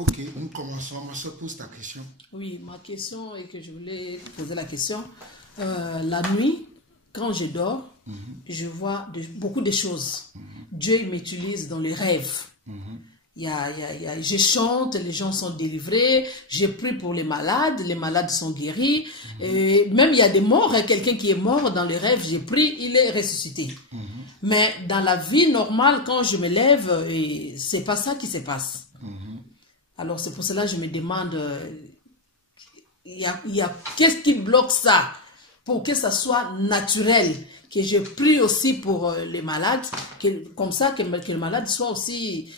Ok, nous commençons. Ma soeur pose ta question. Oui, ma question est que je voulais poser la question. La nuit, quand je dors, je vois beaucoup de choses. Dieu il m'utilise dans les rêves. Je chante, les gens sont délivrés, je prie pour les malades sont guéris. Et même il y a des morts, quelqu'un qui est mort dans les rêves, j'ai prie, il est ressuscité. Mais dans la vie normale, quand je me lève, c'est pas ça qui se passe. Alors c'est pour cela que je me demande, qu'est-ce qui bloque ça pour que ça soit naturel, que je prie aussi pour les malades, comme ça que le malade soit aussi,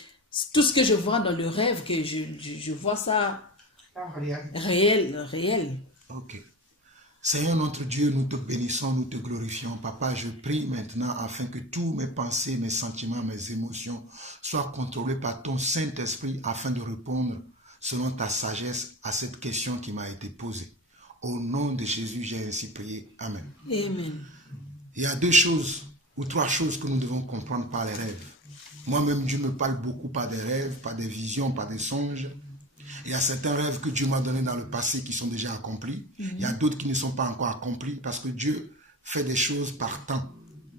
tout ce que je vois dans le rêve, que je vois ça réel. Ok. Seigneur notre Dieu, nous te bénissons, nous te glorifions. Papa, je prie maintenant afin que tous mes pensées, mes sentiments, mes émotions soient contrôlés par ton Saint-Esprit afin de répondre selon ta sagesse à cette question qui m'a été posée. Au nom de Jésus, j'ai ainsi prié. Amen. Amen. Il y a 2 choses ou 3 choses que nous devons comprendre par les rêves. Moi-même, Dieu me parle beaucoup par des rêves, par des visions, par des songes. Il y a certains rêves que Dieu m'a donnés dans le passé qui sont déjà accomplis. Il y a d'autres qui ne sont pas encore accomplis parce que Dieu fait des choses par temps.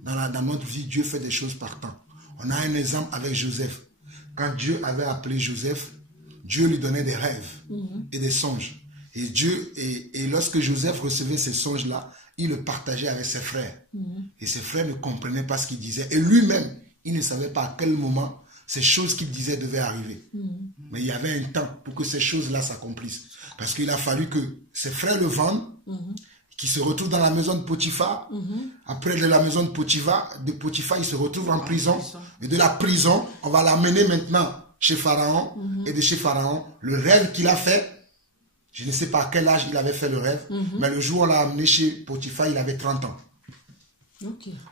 Dans notre vie, Dieu fait des choses par temps. On a un exemple avec Joseph. Quand Dieu avait appelé Joseph, Dieu lui donnait des rêves et des songes. Et lorsque Joseph recevait ces songes-là, il le partageait avec ses frères. Et ses frères ne comprenaient pas ce qu'il disait. Et lui-même, il ne savait pas à quel moment ces choses qu'il disait devaient arriver. Mais il y avait un temps pour que ces choses-là s'accomplissent. Parce qu'il a fallu que ses frères le vendent, qu'il se retrouve dans la maison de Potiphar. Après de la maison de Potiphar, il se retrouve en prison. Et de la prison, on va l'amener maintenant chez Pharaon. Et de chez Pharaon, le rêve qu'il a fait, je ne sais pas à quel âge il avait fait le rêve, mais le jour où on l'a amené chez Potiphar, il avait 30 ans.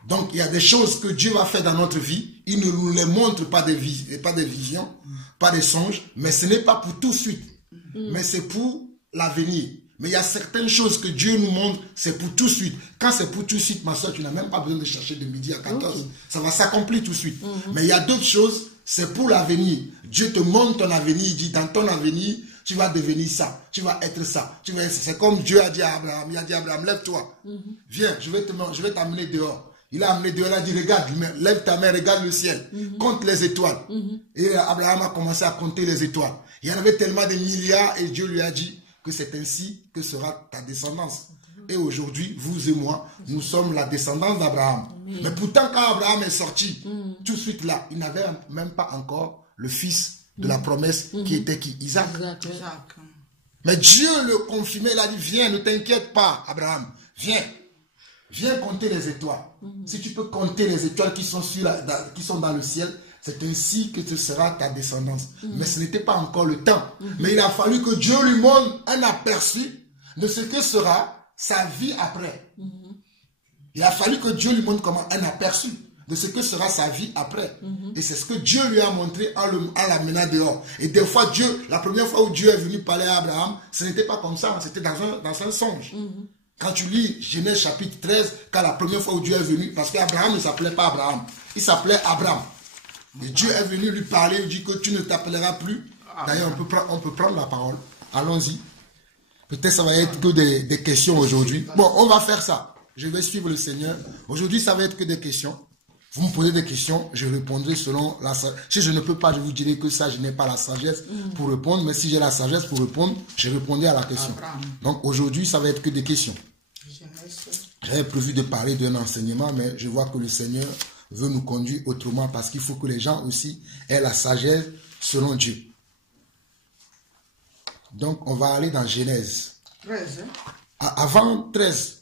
Donc, il y a des choses que Dieu va faire dans notre vie. Il ne nous les montre pas des visions, pas des songes, mais ce n'est pas pour tout de suite. Mais c'est pour l'avenir. Mais il y a certaines choses que Dieu nous montre, c'est pour tout de suite. Quand c'est pour tout de suite, ma soeur, tu n'as même pas besoin de chercher de midi à 14. Ça va s'accomplir tout de suite. Mais il y a d'autres choses, c'est pour l'avenir. Dieu te montre ton avenir. Il dit, dans ton avenir, tu vas devenir ça, tu vas être ça. C'est comme Dieu a dit à Abraham. Il a dit à Abraham, lève-toi. Viens, je vais t'amener dehors. Il a amené dehors, il a dit, regarde, lève ta main, regarde le ciel. Compte les étoiles. Et Abraham a commencé à compter les étoiles. Il y en avait tellement de milliards et Dieu lui a dit que c'est ainsi que sera ta descendance. Et aujourd'hui, vous et moi, nous sommes la descendance d'Abraham. Mais pourtant, quand Abraham est sorti, tout de suite là, il n'avait même pas encore le fils de la promesse qui était qui? Isaac. Mais Dieu le confirmait, il a dit, viens, ne t'inquiète pas, Abraham, viens compter les étoiles. Si tu peux compter les étoiles qui sont dans le ciel, c'est ainsi que ce sera ta descendance. Mais ce n'était pas encore le temps. Mais il a fallu que Dieu lui montre un aperçu de ce que sera sa vie après. Il a fallu que Dieu lui montre comment un aperçu de ce que sera sa vie après. Et c'est ce que Dieu lui a montré en l'amenant dehors. Et des fois, la première fois où Dieu est venu parler à Abraham, ce n'était pas comme ça, c'était dans un songe. Quand tu lis Genèse chapitre 13, quand la première fois où Dieu est venu, parce qu'Abraham ne s'appelait pas Abraham, il s'appelait Abraham. Et Dieu est venu lui parler, il dit que tu ne t'appelleras plus. D'ailleurs, on peut prendre la parole. Allons-y. Peut-être ça va être que des questions aujourd'hui. Bon, on va faire ça. Je vais suivre le Seigneur. Aujourd'hui, ça va être que des questions. Vous me posez des questions, je répondrai selon la sagesse. Si je ne peux pas, je vous dirai que ça, je n'ai pas la sagesse pour répondre. Mais si j'ai la sagesse pour répondre, je répondrai à la question. Donc aujourd'hui, ça va être que des questions. J'avais prévu de parler d'un enseignement, mais je vois que le Seigneur veut nous conduire autrement parce qu'il faut que les gens aussi aient la sagesse selon Dieu. Donc, on va aller dans Genèse. 13, hein? Avant 13,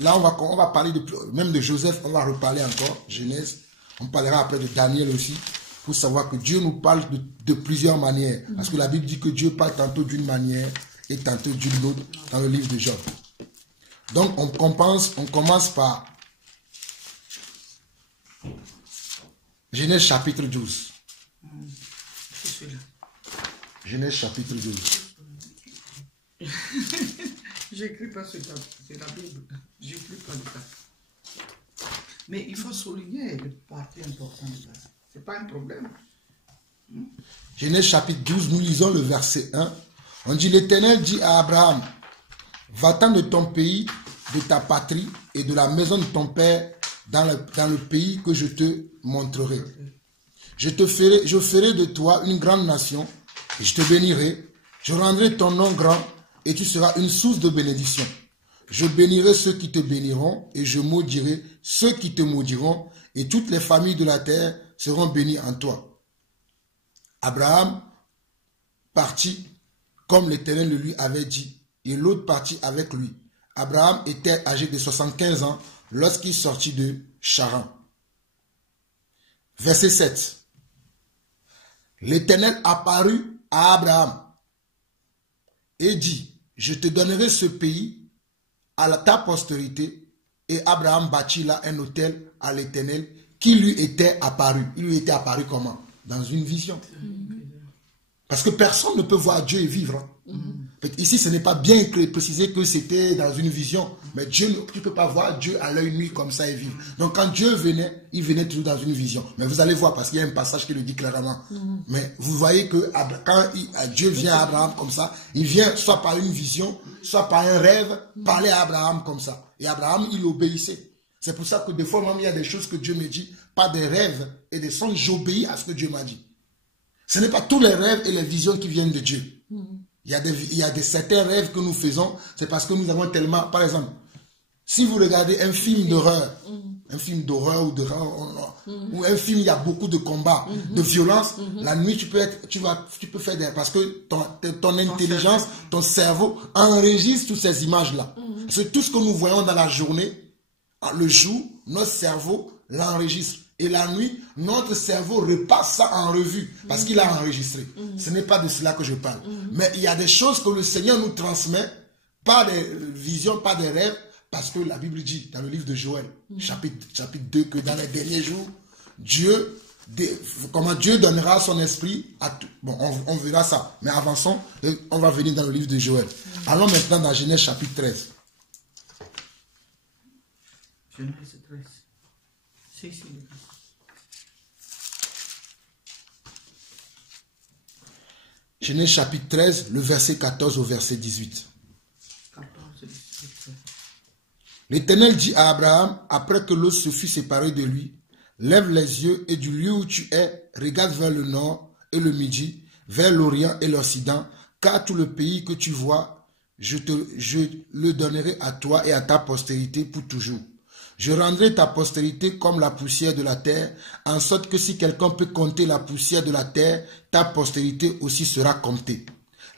là on va parler même de Joseph, on va reparler encore, Genèse. On parlera après de Daniel aussi, pour savoir que Dieu nous parle de plusieurs manières. Parce que la Bible dit que Dieu parle tantôt d'une manière et tantôt d'une autre dans le livre de Job. Donc on commence par Genèse chapitre 12. Genèse chapitre 12. J'écris pas sur c'est la Bible. J'écris pas le cas. Mais il faut souligner les parties importantes. Ce n'est pas un problème. Genèse chapitre 12, nous lisons le verset 1. On dit, l'Éternel dit à Abraham, va-t'en de ton pays, de ta patrie et de la maison de ton père dans le pays que je te montrerai. Je ferai de toi une grande nation et je te bénirai. Je rendrai ton nom grand et tu seras une source de bénédiction. Je bénirai ceux qui te béniront et je maudirai ceux qui te maudiront et toutes les familles de la terre seront bénies en toi. Abraham partit comme l'Éternel le lui avait dit et l'autre partit avec lui. Abraham était âgé de 75 ans lorsqu'il sortit de Charan. Verset 7. L'Éternel apparut à Abraham et dit, je te donnerai ce pays à ta postérité. Et Abraham bâtit là un autel à l'Éternel qui lui était apparu. Il lui était apparu comment? Dans une vision. Parce que personne ne peut voir Dieu et vivre. Ici, ce n'est pas bien précisé que c'était dans une vision. Mais Dieu, tu ne peux pas voir Dieu à l'œil nu comme ça et vivre. Donc quand Dieu venait, il venait toujours dans une vision. Mais vous allez voir parce qu'il y a un passage qui le dit clairement. Mais vous voyez que quand Dieu vient à Abraham comme ça, il vient soit par une vision, soit par un rêve, parler à Abraham comme ça. Et Abraham, il obéissait. C'est pour ça que des fois, même il y a des choses que Dieu me dit, pas des rêves et des songes, j'obéis à ce que Dieu m'a dit. Ce n'est pas tous les rêves et les visions qui viennent de Dieu. Il y a certains rêves que nous faisons, c'est parce que nous avons tellement... Par exemple, si vous regardez un film d'horreur, ou un film, il y a beaucoup de combats, de violence, la nuit, tu peux faire des... Parce que ton intelligence, ton cerveau enregistre toutes ces images-là. C'est tout ce que nous voyons dans la journée, le jour, notre cerveau l'enregistre. Et la nuit, notre cerveau repasse ça en revue parce qu'il a enregistré. Ce n'est pas de cela que je parle. Mais il y a des choses que le Seigneur nous transmet, pas des visions, pas des rêves, parce que la Bible dit dans le livre de Joël, chapitre 2, que dans les derniers jours, Dieu donnera son esprit à tout. Bon, on verra ça. Mais avançons, on va venir dans le livre de Joël. Allons maintenant dans Genèse chapitre 13. Genèse 13. C'est ici. Genèse chapitre 13, le verset 14 au verset 18. 14, 18. L'Éternel dit à Abraham, après que l'eau se fut séparée de lui, lève les yeux et du lieu où tu es, regarde vers le nord et le midi, vers l'orient et l'occident, car tout le pays que tu vois, je le donnerai à toi et à ta postérité pour toujours. Je rendrai ta postérité comme la poussière de la terre, en sorte que si quelqu'un peut compter la poussière de la terre, ta postérité aussi sera comptée.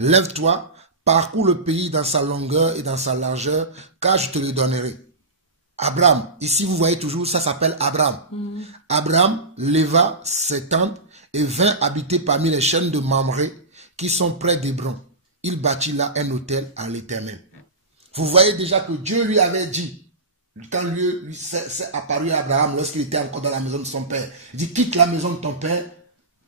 Lève-toi, parcours le pays dans sa longueur et dans sa largeur, car je te le donnerai. Abraham, ici vous voyez toujours, ça s'appelle Abraham. Abraham leva ses tentes et vint habiter parmi les chaînes de Mamré qui sont près d'Hébron. Il bâtit là un autel à l'Éternel. Vous voyez déjà que Dieu lui avait dit, quand lui s'est apparu à Abraham lorsqu'il était encore dans la maison de son père, il dit, quitte la maison de ton père,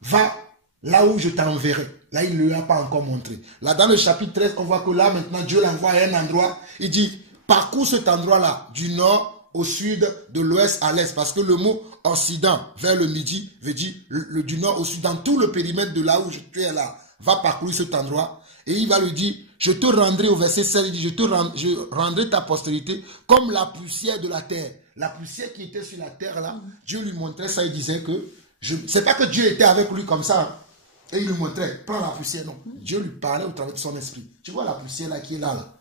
va là où je t'enverrai. Là, il ne lui a pas encore montré. Là, dans le chapitre 13, on voit que là, maintenant, Dieu l'envoie à un endroit. Il dit, parcours cet endroit-là, du nord au sud, de l'ouest à l'est. Parce que le mot occident, vers le midi, veut dire du nord au sud, dans tout le périmètre de là où tu es là. Va parcourir cet endroit. Et il va lui dire, je te rendrai, au verset 16, il dit, je rendrai ta postérité comme la poussière de la terre. La poussière qui était sur la terre là, Dieu lui montrait ça, il disait que, c'est pas que Dieu était avec lui comme ça, et il lui montrait, prends la poussière, non. Dieu lui parlait au travers de son esprit. Tu vois la poussière là qui est là.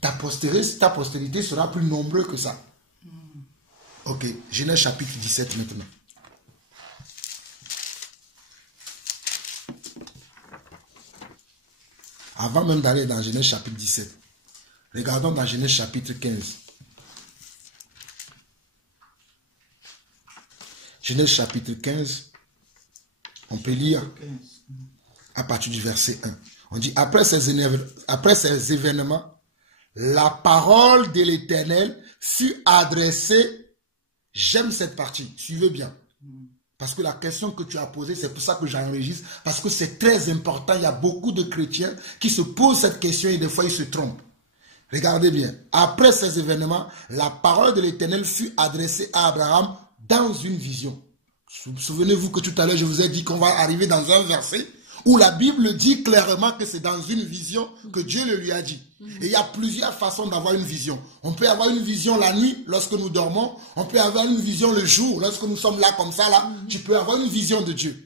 Ta postérité sera plus nombreuse que ça. Ok, Genèse chapitre 17 maintenant. Avant même d'aller dans Genèse chapitre 17, regardons dans Genèse chapitre 15. Genèse chapitre 15, on peut lire à partir du verset 1. On dit, après ces événements, la parole de l'Éternel fut adressée. J'aime cette partie, suivez bien. Parce que la question que tu as posée, c'est pour ça que j'enregistre, parce que c'est très important. Il y a beaucoup de chrétiens qui se posent cette question et des fois ils se trompent. Regardez bien. Après ces événements, la parole de l'Éternel fut adressée à Abraham dans une vision. Souvenez-vous que tout à l'heure, je vous ai dit qu'on va arriver dans un verset où la Bible dit clairement que c'est dans une vision que Dieu le lui a dit. Et il y a plusieurs façons d'avoir une vision. On peut avoir une vision la nuit lorsque nous dormons. On peut avoir une vision le jour lorsque nous sommes là comme ça. Là, tu peux avoir une vision de Dieu.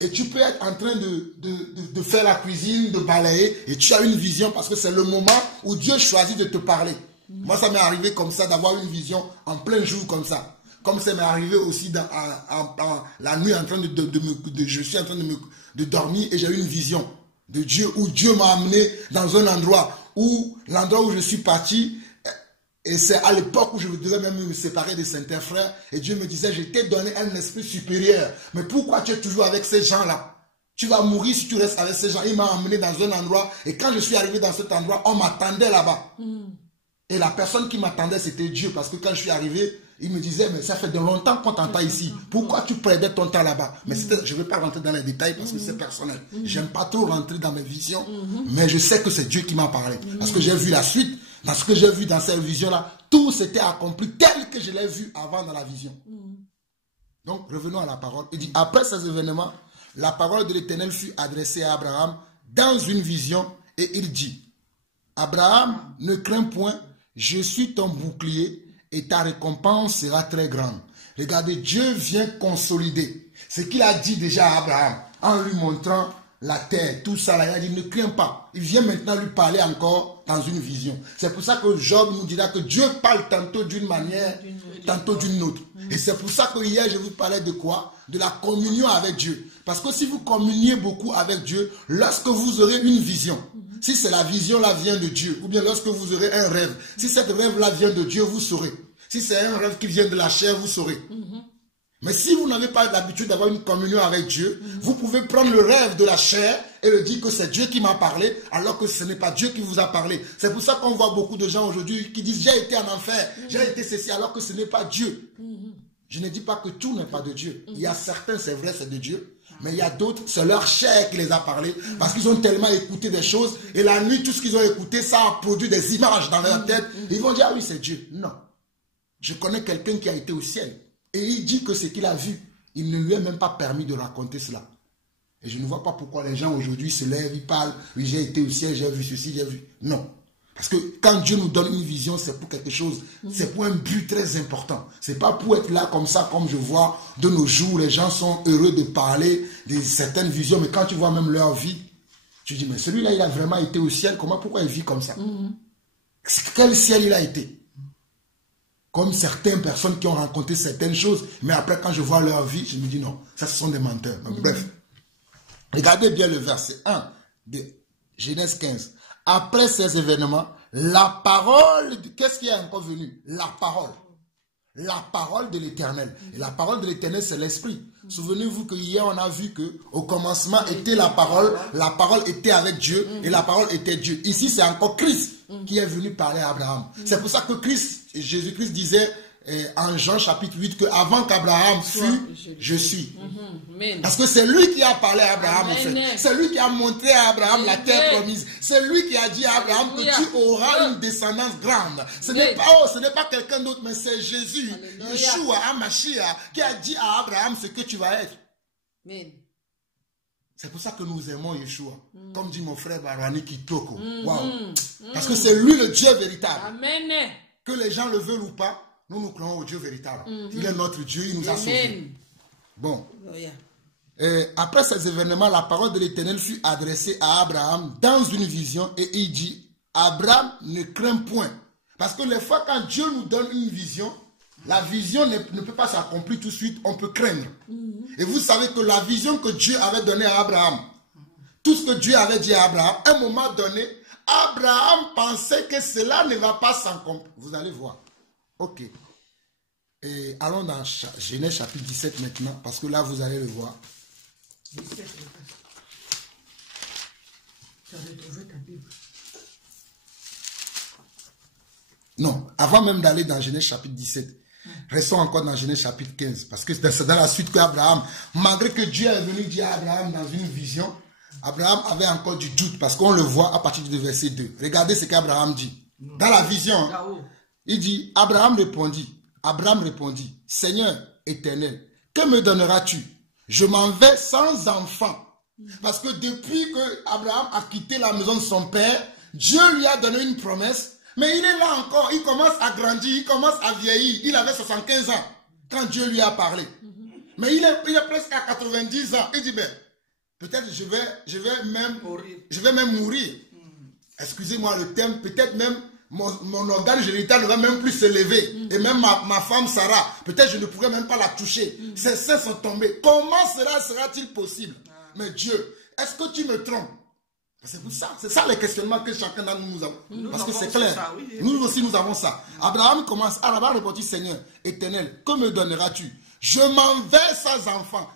Et tu peux être en train de faire la cuisine, de balayer, et tu as une vision parce que c'est le moment où Dieu choisit de te parler. Moi, ça m'est arrivé comme ça, d'avoir une vision en plein jour comme ça. Comme ça m'est arrivé aussi dans la nuit, en train je suis en train de dormir et j'ai eu une vision de Dieu où Dieu m'a amené dans un endroit où je suis parti. Et c'est à l'époque où je devais même me séparer de Saint-Frère. Et Dieu me disait, je t'ai donné un esprit supérieur. Mais pourquoi tu es toujours avec ces gens-là? Tu vas mourir si tu restes avec ces gens. Il m'a emmené dans un endroit. Et quand je suis arrivé dans cet endroit, on m'attendait là-bas. Et la personne qui m'attendait, c'était Dieu. Parce que quand je suis arrivé, il me disait, mais ça fait de longtemps qu'on t'entend ici. Pourquoi tu perdais ton temps là-bas? Mais je ne vais pas rentrer dans les détails parce que c'est personnel. J'aime pas trop rentrer dans mes visions. Mais je sais que c'est Dieu qui m'a parlé. Parce que j'ai vu la suite. Dans ce que j'ai vu dans cette vision-là, tout s'était accompli tel que je l'ai vu avant dans la vision. Donc, revenons à la parole. Il dit, après ces événements, la parole de l'Éternel fut adressée à Abraham dans une vision et il dit, Abraham, ne crains point, je suis ton bouclier et ta récompense sera très grande. Regardez, Dieu vient consolider ce qu'il a dit déjà à Abraham en lui montrant la terre, tout ça là. Il a dit, ne crains pas. Il vient maintenant lui parler encore dans une vision. C'est pour ça que Job nous dira que Dieu parle tantôt d'une manière, tantôt d'une autre. Et c'est pour ça que hier, je vous parlais de quoi? De la communion avec Dieu. Parce que si vous communiez beaucoup avec Dieu, lorsque vous aurez une vision, si c'est la vision là vient de Dieu, ou bien lorsque vous aurez un rêve, si cette rêve là vient de Dieu, vous saurez. Si c'est un rêve qui vient de la chair, vous saurez. Mais si vous n'avez pas l'habitude d'avoir une communion avec Dieu, vous pouvez prendre le rêve de la chair et le dire que c'est Dieu qui m'a parlé, alors que ce n'est pas Dieu qui vous a parlé. C'est pour ça qu'on voit beaucoup de gens aujourd'hui qui disent « j'ai été en enfer, j'ai été ceci », alors que ce n'est pas Dieu. Je ne dis pas que tout n'est pas de Dieu. Il y a certains, c'est vrai, c'est de Dieu. Mais il y a d'autres, c'est leur chair qui les a parlé, parce qu'ils ont tellement écouté des choses, et la nuit, tout ce qu'ils ont écouté, ça a produit des images dans leur tête. Ils vont dire « ah oui, c'est Dieu ». Non. Je connais quelqu'un qui a été au ciel. Et il dit que ce qu'il a vu, il ne lui est même pas permis de raconter cela. Et je ne vois pas pourquoi les gens aujourd'hui se lèvent, ils parlent, oui, j'ai été au ciel, j'ai vu ceci, j'ai vu. Non. Parce que quand Dieu nous donne une vision, c'est pour quelque chose, c'est pour un but très important. C'est pas pour être là comme ça, comme je vois de nos jours, les gens sont heureux de parler de certaines visions, mais quand tu vois même leur vie, tu dis, mais celui-là, il a vraiment été au ciel, pourquoi il vit comme ça? Quel ciel il a été? Comme certaines personnes qui ont rencontré certaines choses, mais après quand je vois leur vie, je me dis non, ça ce sont des menteurs. Bref, regardez bien le verset 1 de Genèse 15. Après ces événements, la parole, qu'est-ce qui est encore venu? La parole de l'Éternel. Et la parole de l'Éternel, c'est l'Esprit. Souvenez-vous que hier on a vu que au commencement était la parole était avec Dieu et la parole était Dieu. Ici c'est encore Christ qui est venu parler à Abraham. C'est pour ça que Jésus-Christ disait en Jean chapitre 8 que avant qu'Abraham fût, je suis. Parce que c'est lui qui a parlé à Abraham en fait. C'est lui qui a montré à Abraham la terre promise. C'est lui qui a dit à Abraham que tu auras une descendance grande. Ce n'est pas quelqu'un d'autre, mais c'est Jésus, Yeshua, Hamashiach, qui a dit à Abraham ce que tu vas être. C'est pour ça que nous aimons Yeshua. Comme dit mon frère Barani Kitoko. Wow. Parce que c'est lui le Dieu véritable. Amen. Que les gens le veulent ou pas, nous croyons au Dieu véritable. Il est notre Dieu, il nous a sauvés. Bon. Après ces événements, la parole de l'Éternel fut adressée à Abraham dans une vision et il dit, Abraham, ne crains point. Parce que les fois quand Dieu nous donne une vision, la vision ne peut pas s'accomplir tout de suite, on peut craindre. Et vous savez que la vision que Dieu avait donnée à Abraham, tout ce que Dieu avait dit à Abraham, à un moment donné, Abraham pensait que cela ne va pas s'accomplir. Vous allez voir. Ok. Et allons dans Genèse chapitre 17 maintenant, parce que là vous allez le voir. 17, tu as retrouvé ta Bible. Non, avant même d'aller dans Genèse chapitre 17, restons encore dans Genèse chapitre 15, parce que c'est dans la suite qu'Abraham, malgré que Dieu est venu dire à Abraham dans une vision, Abraham avait encore du doute, parce qu'on le voit à partir du verset 2. Regardez ce qu'Abraham dit. Dans la vision, il dit, Abraham répondit, Seigneur éternel, que me donneras-tu? je m'en vais sans enfant. Parce que depuis que Abraham a quitté la maison de son père, Dieu lui a donné une promesse. Mais il est là encore, il commence à grandir, il commence à vieillir. Il avait 75 ans quand Dieu lui a parlé. Mais il est presque à 90 ans. Il dit, ben, peut-être je vais même mourir. Excusez-moi le terme, peut-être même mon organe génital ne va même plus se lever. Et même ma femme Sarah, peut-être je ne pourrai même pas la toucher. Ses seins sont tombés. Comment cela sera-t-il possible? Mais Dieu, est-ce que tu me trompes? C'est ça les questionnements que chacun d'entre nous avons. Parce que c'est clair. Ça, oui. Nous aussi nous avons ça. Abraham commence, Abraham répondit, Seigneur éternel, que me donneras-tu? Je m'en vais sans enfant.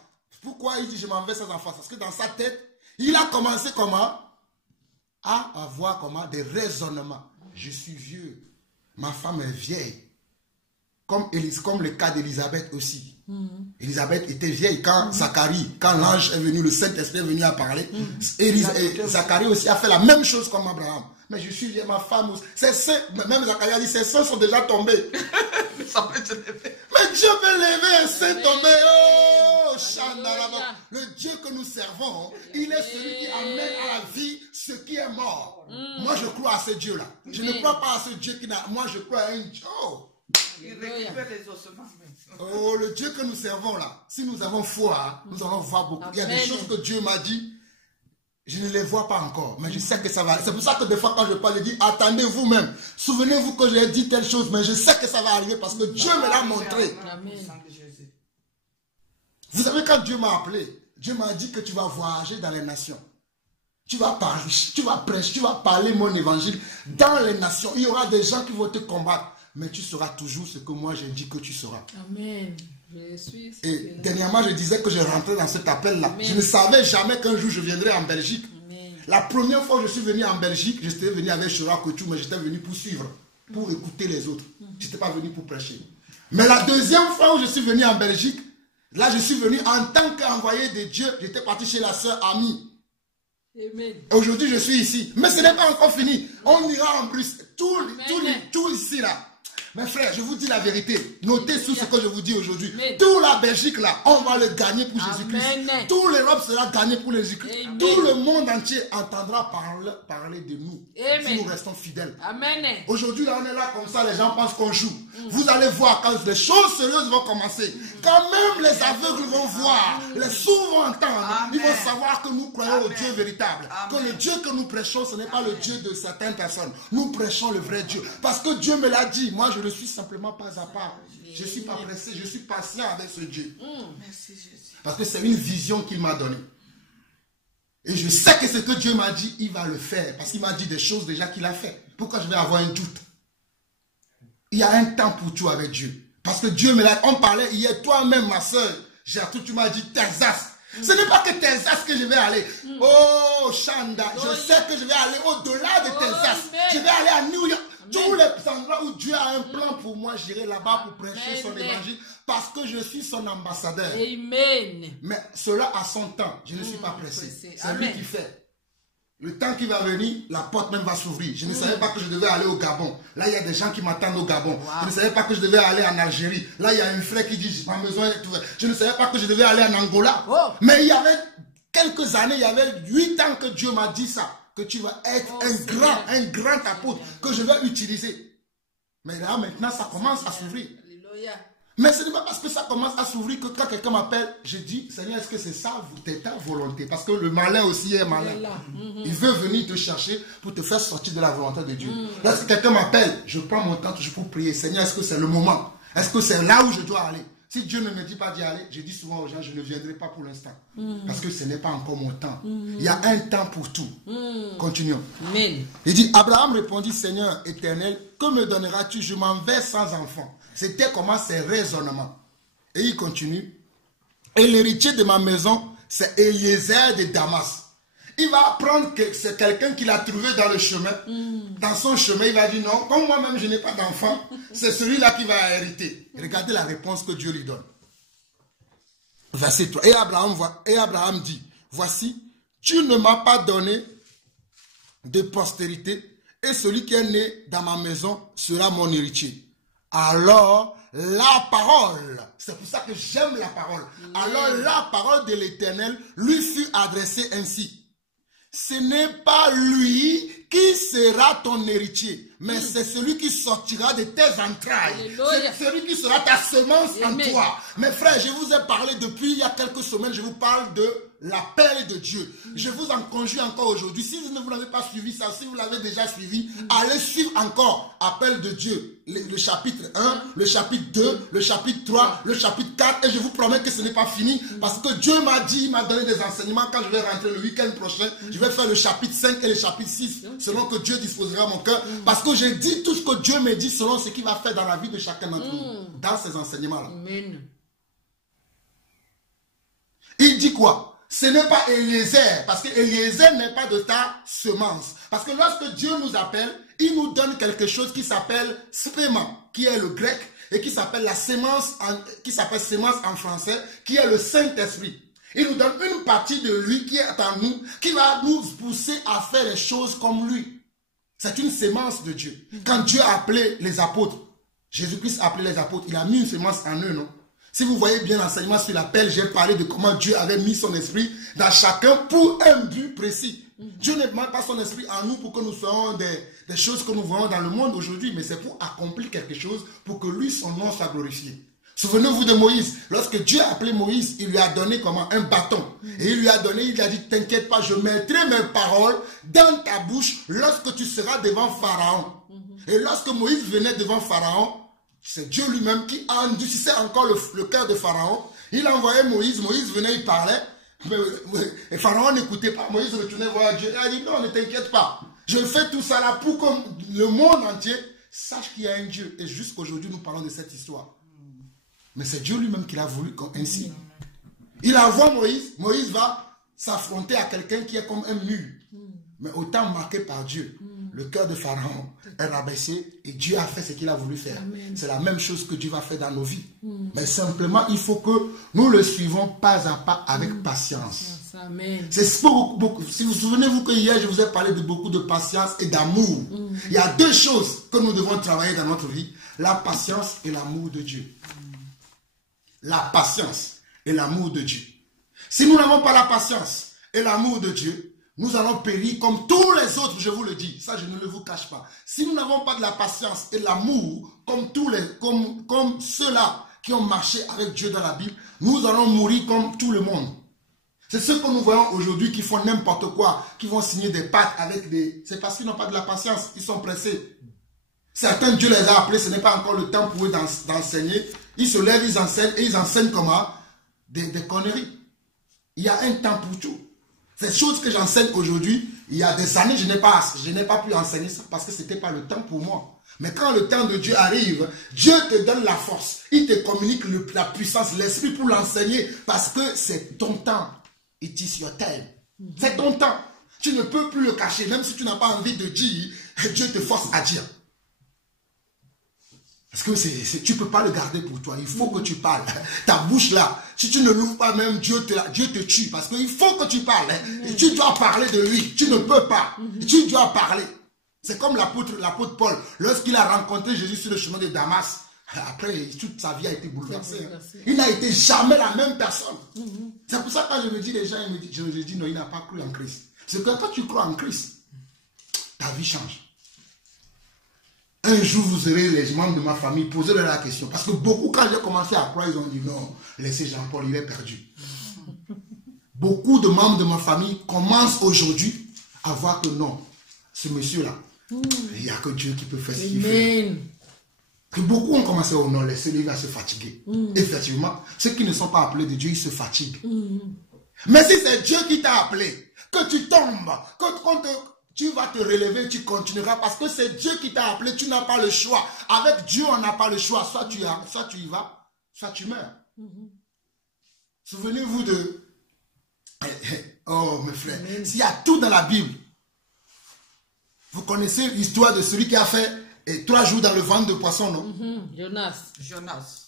Pourquoi il dit je m'en vais sans enfant? Parce que dans sa tête, il a commencé comment? À avoir comment? Des raisonnements. Je suis vieux. Ma femme est vieille. Comme le cas d'Élisabeth aussi. Élisabeth était vieille quand Zacharie, quand l'ange est venu, le Saint-Esprit est venu à parler. Zacharie aussi a fait la même chose comme Abraham. Mais je suis vieille, ma femme aussi. Même Zacharie a dit, ses seins sont déjà tombés. Mais ça peut se lever. Mais Dieu peut lever un sein tombé. Oh, Chandaraba. Le Dieu que nous servons, il est celui qui amène à la vie ce qui est mort. Moi, je crois à ce Dieu-là. Je ne crois pas à ce Dieu qui n'a... Moi, je crois à un Dieu. Oh. Il récupère les ossements. Oh, le Dieu que nous servons là, si nous avons foi, nous allons voir beaucoup. Il y a des choses que Dieu m'a dit, je ne les vois pas encore, mais je sais que ça va. C'est pour ça que des fois quand je parle, je dis, attendez vous-même. Souvenez-vous que j'ai dit telle chose, mais je sais que ça va arriver parce que Dieu me l'a montré. Vous savez, quand Dieu m'a appelé, Dieu m'a dit que tu vas voyager dans les nations. Tu vas parler, tu vas prêcher, tu vas parler mon évangile dans les nations. Il y aura des gens qui vont te combattre. Mais tu seras toujours ce que moi j'ai dit que tu seras. Amen. Je suis. Et dernièrement, je disais que je rentrais dans cet appel-là. Je ne savais jamais qu'un jour je viendrais en Belgique. Amen. La première fois que je suis venu en Belgique, j'étais venu avec Chora Couture, mais j'étais venu pour suivre, pour écouter les autres. Je n'étais pas venu pour prêcher. Mais la deuxième fois où je suis venu en Belgique, là je suis venu en tant qu'envoyé de Dieu. J'étais parti chez la sœur Ami. Amen. Aujourd'hui, je suis ici. Mais ce n'est pas encore fini. On ira en Bruxelles. Tout ici là. Mes frères, je vous dis la vérité. Notez tout ce que je vous dis aujourd'hui. Toute la Belgique là, on va le gagner pour Jésus-Christ. Toute l'Europe sera gagnée pour Jésus-Christ. Tout le monde entier entendra parler de nous. Amen. Si nous restons fidèles. Amen. Aujourd'hui là, on est là comme ça, les gens pensent qu'on joue. Vous allez voir quand les choses sérieuses vont commencer. Quand même les aveugles vont voir, les sourds vont entendre. Ils vont savoir que nous croyons au Dieu véritable. Que le Dieu que nous prêchons, ce n'est pas le Dieu de certaines personnes. Nous prêchons le vrai Dieu. Parce que Dieu me l'a dit. Moi, je ne suis simplement pas à part. Je ne suis pas pressé, je suis patient avec ce Dieu. Merci Jésus. Parce que c'est une vision qu'il m'a donnée. Et je sais que ce que Dieu m'a dit, il va le faire. Parce qu'il m'a dit des choses déjà qu'il a fait. Pourquoi je vais avoir un doute? Il y a un temps pour tout avec Dieu. Parce que Dieu me l'a... On parlait hier, toi-même, ma soeur, Gertrude, tu m'as dit Texas. Ce n'est pas que Texas que je vais aller. Oh, Chanda, je sais que je vais aller au-delà de Texas. Je vais aller à New York. Tous les endroits où Dieu a un plan pour moi, j'irai là-bas pour prêcher son évangile parce que je suis son ambassadeur. Amen. Mais cela a son temps. Je ne suis pas pressé. C'est lui qui fait. Le temps qui va venir, la porte même va s'ouvrir. Je ne savais pas que je devais aller au Gabon. Là, il y a des gens qui m'attendent au Gabon. Je ne savais pas que je devais aller en Algérie. Là, il y a un frère qui dit, j'ai pas besoin de tout. Je ne savais pas que je devais aller en Angola. Mais il y avait quelques années, il y avait 8 ans que Dieu m'a dit ça. Que tu vas être un grand apôtre que je vais utiliser. Mais là, maintenant, ça commence à s'ouvrir. Mais ce n'est pas parce que ça commence à s'ouvrir que quand quelqu'un m'appelle, je dis, Seigneur, est-ce que c'est ça ta volonté? Parce que le malin aussi est malin. Il veut venir te chercher pour te faire sortir de la volonté de Dieu. Lorsque quelqu'un m'appelle, je prends mon temps toujours pour prier. Seigneur, est-ce que c'est le moment? Est-ce que c'est là où je dois aller? Si Dieu ne me dit pas d'y aller, je dis souvent aux gens, je ne viendrai pas pour l'instant. Parce que ce n'est pas encore mon temps. Il y a un temps pour tout. Continuons. Amen. Il dit, Abraham répondit, Seigneur éternel, que me donneras-tu? Je m'en vais sans enfant. C'était comment ses raisonnements. Et il continue. Et l'héritier de ma maison, c'est Eliezer de Damas. Il va apprendre que c'est quelqu'un qu'il a trouvé dans le chemin. Dans son chemin, il va dire non, comme moi-même je n'ai pas d'enfant, c'est celui-là qui va hériter. Regardez la réponse que Dieu lui donne. Verset 3. Et Abraham dit, voici, tu ne m'as pas donné de postérité, et celui qui est né dans ma maison sera mon héritier. Alors la parole. C'est pour ça que j'aime la parole. Alors la parole de l'Éternel lui fut adressée ainsi. Ce n'est pas lui qui sera ton héritier, mais c'est celui qui sortira de tes entrailles. C'est celui qui sera ta semence en toi. Mes frères, je vous ai parlé depuis il y a quelques semaines, je vous parle de l'appel de Dieu. Je vous en conjure encore aujourd'hui. Si vous n'avez pas suivi ça, si vous l'avez déjà suivi, allez suivre encore appel de Dieu. Le chapitre 1, le chapitre 2, le chapitre 3, le chapitre 4. Et je vous promets que ce n'est pas fini. Parce que Dieu m'a dit, il m'a donné des enseignements. Quand je vais rentrer le week-end prochain, je vais faire le chapitre 5 et le chapitre 6. Selon que Dieu disposera mon cœur. Parce que j'ai dit tout ce que Dieu me dit selon ce qu'il va faire dans la vie de chacun d'entre nous. Dans ces enseignements-là. Il dit quoi? Ce n'est pas Eliezer, parce que Eliezer n'est pas de ta semence. Parce que lorsque Dieu nous appelle, il nous donne quelque chose qui s'appelle spéma, qui est le grec, et qui s'appelle la sémence, qui s'appelle sémence en français, qui est le Saint-Esprit. Il nous donne une partie de lui qui est en nous, qui va nous pousser à faire les choses comme lui. C'est une sémence de Dieu. Quand Dieu a appelé les apôtres, Jésus-Christ a appelé les apôtres, il a mis une sémence en eux, non? Si vous voyez bien l'enseignement sur l'appel, j'ai parlé de comment Dieu avait mis son esprit dans chacun pour un but précis. Dieu ne met pas son esprit en nous pour que nous soyons des choses que nous voyons dans le monde aujourd'hui, mais c'est pour accomplir quelque chose, pour que lui, son nom soit glorifié. Souvenez-vous de Moïse. Lorsque Dieu a appelé Moïse, il lui a donné comment? Un bâton. Et il lui a donné, il a dit, t'inquiète pas, je mettrai mes paroles dans ta bouche lorsque tu seras devant Pharaon. Et lorsque Moïse venait devant Pharaon, c'est Dieu lui-même qui endurcissait encore le cœur de Pharaon. Il envoyait Moïse, Moïse venait, il parlait. Et Pharaon n'écoutait pas. Moïse retournait voir Dieu. Il a dit, non, ne t'inquiète pas. Je fais tout ça là pour que le monde entier sache qu'il y a un Dieu. Et jusqu'aujourd'hui, nous parlons de cette histoire. Mais c'est Dieu lui-même qui l'a voulu ainsi. Il envoie Moïse. Moïse va s'affronter à quelqu'un qui est comme un mur. Mais autant marqué par Dieu. Le cœur de Pharaon est rabaissé et Dieu a fait ce qu'il a voulu faire. C'est la même chose que Dieu va faire dans nos vies. Mais simplement, il faut que nous le suivons pas à pas avec patience. C'est si vous vous souvenez-vous que hier, je vous ai parlé de beaucoup de patience et d'amour. Il y a deux choses que nous devons travailler dans notre vie. La patience et l'amour de Dieu. La patience et l'amour de Dieu. Si nous n'avons pas la patience et l'amour de Dieu, nous allons périr comme tous les autres, je vous le dis. Ça, je ne le vous cache pas. Si nous n'avons pas de la patience et l'amour, comme ceux-là qui ont marché avec Dieu dans la Bible, nous allons mourir comme tout le monde. C'est ceux que nous voyons aujourd'hui qui font n'importe quoi, qui vont signer des pactes avec des... C'est parce qu'ils n'ont pas de la patience, ils sont pressés. Certains, Dieu les a appelés, ce n'est pas encore le temps pour eux d'enseigner. Ils se lèvent, ils enseignent, et ils enseignent comment? Des conneries. Il y a un temps pour tout. Ces choses que j'enseigne aujourd'hui, il y a des années, je n'ai pas pu enseigner ça parce que ce n'était pas le temps pour moi. Mais quand le temps de Dieu arrive, Dieu te donne la force. Il te communique la puissance, l'esprit pour l'enseigner parce que c'est ton temps. It is your time. C'est ton temps. Tu ne peux plus le cacher. Même si tu n'as pas envie de dire, Dieu te force à dire. Parce que tu ne peux pas le garder pour toi. Il faut que tu parles. Ta bouche là, si tu ne l'ouvres pas même, Dieu te tue. Parce qu'il faut que tu parles. Et tu dois parler de lui. Tu ne peux pas. Tu dois parler. C'est comme l'apôtre Paul. Lorsqu'il a rencontré Jésus sur le chemin de Damas, après, toute sa vie a été bouleversée. Il n'a été jamais la même personne. C'est pour ça que quand je me dis, les gens, je me dis, non, il n'a pas cru en Christ. C'est que quand tu crois en Christ, ta vie change. Un jour, vous serez les membres de ma famille, posez-leur la question. Parce que beaucoup, quand j'ai commencé à croire, ils ont dit non, laissez Jean-Paul, il est perdu. Beaucoup de membres de ma famille commencent aujourd'hui à voir que non, ce monsieur-là, il n'y a que Dieu qui peut faire ce qu'il fait. Que beaucoup ont commencé au non, laissez lui va se fatiguer. Effectivement, ceux qui ne sont pas appelés de Dieu, ils se fatiguent. Mais si c'est Dieu qui t'a appelé, que tu tombes, tu vas te relever, tu continueras parce que c'est Dieu qui t'a appelé, tu n'as pas le choix. Avec Dieu, on n'a pas le choix. Soit tu y vas, soit tu meurs. Souvenez-vous de... Oh, mes frères, s'il y a tout dans la Bible, vous connaissez l'histoire de celui qui a fait Et 3 jours dans le ventre de poisson, non? Jonas.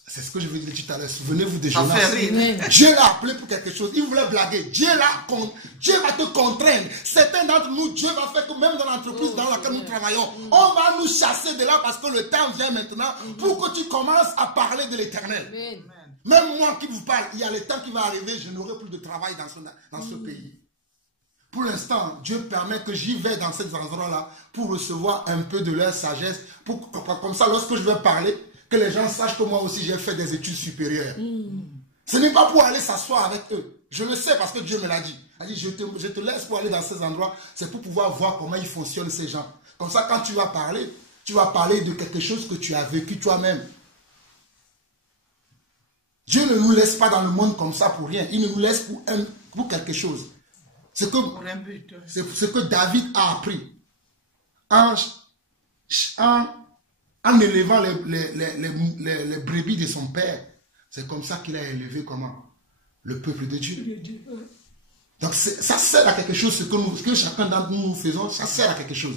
C'est ce que je vous disais tout à l'heure. Souvenez-vous de Ça Jonas. fait rire. Dieu l'a appelé pour quelque chose. Il voulait blaguer. Dieu va te contraindre. Certains d'entre nous, Dieu va faire que même dans l'entreprise dans laquelle nous travaillons, on va nous chasser de là parce que le temps vient maintenant pour que tu commences à parler de l'éternel. Même moi qui vous parle, il y a le temps qui va arriver, je n'aurai plus de travail dans ce pays. Pour l'instant, Dieu permet que j'y vais dans ces endroits-là pour recevoir un peu de leur sagesse. Comme ça, lorsque je vais parler, que les gens sachent que moi aussi j'ai fait des études supérieures. Ce n'est pas pour aller s'asseoir avec eux. Je le sais parce que Dieu me l'a dit. Il a dit, je te laisse pour aller dans ces endroits. C'est pour pouvoir voir comment ils fonctionnent ces gens. Comme ça, quand tu vas parler de quelque chose que tu as vécu toi-même. Dieu ne nous laisse pas dans le monde comme ça pour rien. Il nous laisse pour quelque chose. C'est ce que David a appris en élevant les brebis de son père. C'est comme ça qu'il a élevé comment? Le peuple de Dieu. Donc ça sert à quelque chose, ce que chacun d'entre nous faisons, ça sert à quelque chose.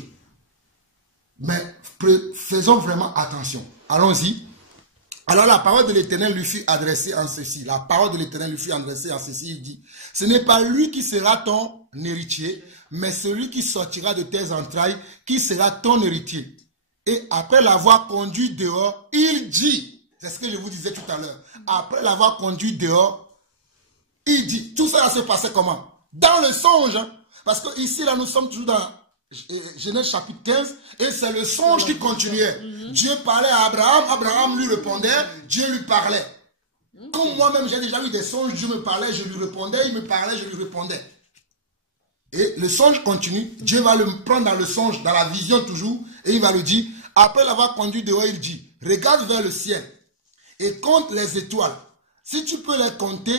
Mais faisons vraiment attention. Allons-y. Alors la parole de l'Éternel lui fut adressée en ceci. La parole de l'Éternel lui fut adressée en ceci. Il dit, ce n'est pas lui qui sera ton héritier, mais celui qui sortira de tes entrailles, qui sera ton héritier. Et après l'avoir conduit dehors, il dit, c'est ce que je vous disais tout à l'heure, après l'avoir conduit dehors, il dit, tout ça se passait comment? Dans le songe, hein, parce que ici là nous sommes toujours dans Genèse chapitre 15, et c'est le songe qui continuait. Dieu parlait à Abraham, Abraham lui répondait, Dieu lui parlait. Comme moi-même j'ai déjà eu des songes, Dieu me parlait, je lui répondais, il me parlait, je lui répondais. Et le songe continue, Dieu va le prendre dans le songe, dans la vision toujours, et il va lui dire, après l'avoir conduit dehors, il dit, regarde vers le ciel et compte les étoiles. Si tu peux les compter,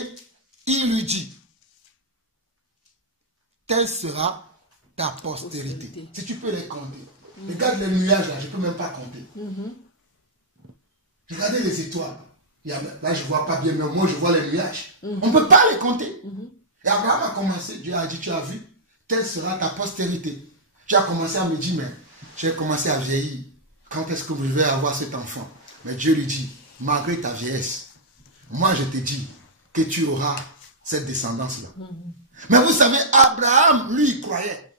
il lui dit, telle sera ta postérité. Si tu peux les compter. Regarde les nuages là, je ne peux même pas compter. Regardez les étoiles. Là, je ne vois pas bien, mais moi, je vois les nuages. On ne peut pas les compter. Et Abraham a commencé, Dieu a dit, tu as vu, telle sera ta postérité. Tu as commencé à me dire, mais j'ai commencé à vieillir. Quand est-ce que je vais avoir cet enfant? Mais Dieu lui dit, malgré ta vieillesse, moi je te dis que tu auras cette descendance-là. Mais vous savez, Abraham, lui, il croyait.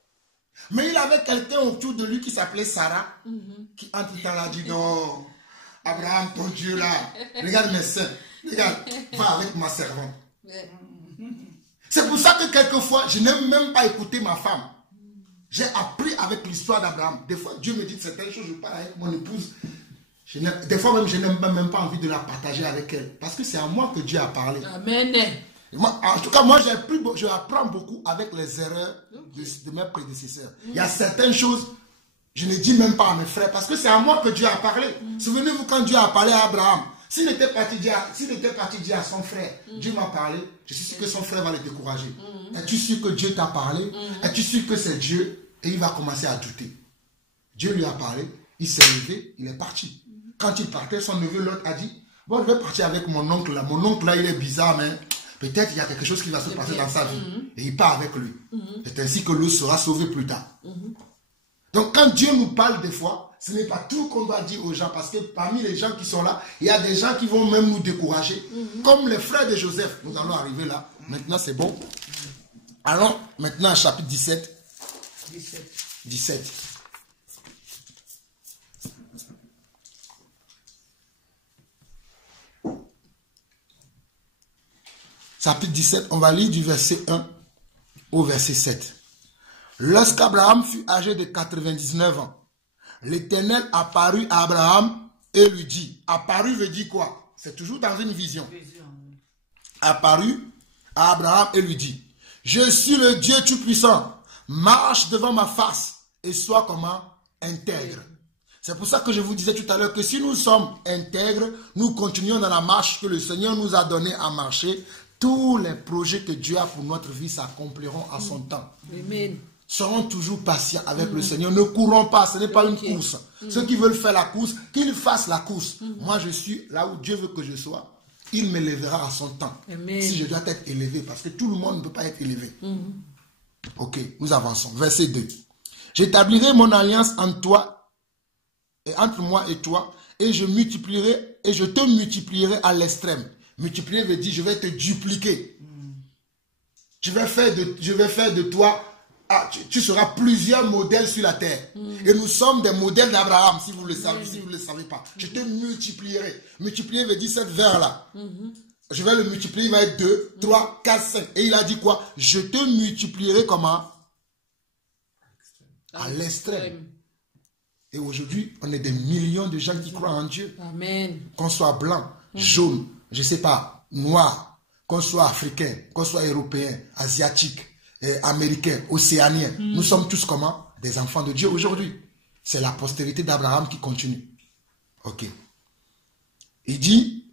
Mais il avait quelqu'un autour de lui qui s'appelait Sarah, qui entre temps a dit, non, Abraham, ton Dieu là, regarde mes seins, regarde, va avec ma servante. C'est pour ça que quelquefois, je n'aime même pas écouter ma femme. J'ai appris avec l'histoire d'Abraham. Des fois, Dieu me dit certaines choses, je parle avec mon épouse. Des fois même, je n'ai même pas envie de la partager avec elle. Parce que c'est à moi que Dieu a parlé. Amen. Moi, en tout cas, moi, je apprends beaucoup avec les erreurs de mes prédécesseurs. Il y a certaines choses, je ne dis même pas à mes frères, parce que c'est à moi que Dieu a parlé. Souvenez-vous quand Dieu a parlé à Abraham. S'il était parti dire à son frère, Dieu m'a parlé, je suis sûr que son frère va le décourager. Es-tu sûr que Dieu t'a parlé? Es-tu sûr que c'est Dieu? Et il va commencer à douter. Dieu lui a parlé, il s'est levé, il est parti. Quand il partait, son neveu l'autre a dit, bon, je vais partir avec mon oncle là. Mon oncle là, il est bizarre, mais peut-être il y a quelque chose qui va se passer dans sa vie. Et il part avec lui. C'est ainsi que l'autre sera sauvé plus tard. Donc quand Dieu nous parle des fois, ce n'est pas tout qu'on doit dire aux gens, parce que parmi les gens qui sont là, il y a des gens qui vont même nous décourager. Comme les frères de Joseph. Nous allons arriver là. Maintenant c'est bon. Allons maintenant au chapitre 17. 17. Chapitre 17, on va lire du verset 1 au verset 7. Lorsqu'Abraham fut âgé de 99 ans, l'Éternel apparut à Abraham et lui dit, apparu veut dire quoi? C'est toujours dans une vision. Apparu à Abraham et lui dit, je suis le Dieu Tout-Puissant, marche devant ma face et sois comment? Intègre. C'est pour ça que je vous disais tout à l'heure que si nous sommes intègres, nous continuons dans la marche que le Seigneur nous a donné à marcher. Tous les projets que Dieu a pour notre vie s'accompliront à son temps. Amen. Serons toujours patients avec le Seigneur. Ne courons pas, ce n'est pas une course. Ceux qui veulent faire la course, qu'ils fassent la course. Moi, je suis là où Dieu veut que je sois. Il m'élèvera à son temps. Amen. Si je dois être élevé, parce que tout le monde ne peut pas être élevé. Ok, nous avançons. Verset 2. J'établirai mon alliance entre toi et entre moi et toi, et je te multiplierai à l'extrême. Multiplier veut dire je vais te dupliquer. Je vais faire de toi, tu seras plusieurs modèles sur la terre. Et nous sommes des modèles d'Abraham, si vous le savez, si vous ne le savez pas. Je te multiplierai. Multiplier veut dire cette vers-là. Je vais le multiplier, il va être 2, 3, 4, 5. Et il a dit quoi? Je te multiplierai comment? À l'extrême. Et aujourd'hui, on est des millions de gens qui croient en Dieu. Amen. Qu'on soit blanc, jaune, je ne sais pas, noir, qu'on soit africain, qu'on soit européen, asiatique, américain, océanien. Nous sommes tous comment? Des enfants de Dieu aujourd'hui. C'est la postérité d'Abraham qui continue. Ok. Il dit,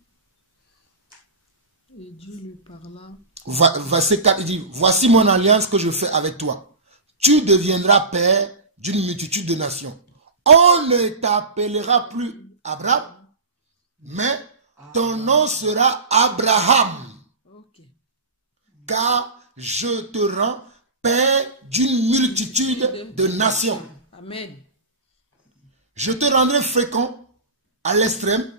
et Dieu lui parla. Verset 4, il dit, voici mon alliance que je fais avec toi. Tu deviendras père d'une multitude de nations. On ne t'appellera plus Abraham, mais ton nom sera Abraham. Okay. Car je te rends père d'une multitude de nations. Amen. Je te rendrai fécond à l'extrême.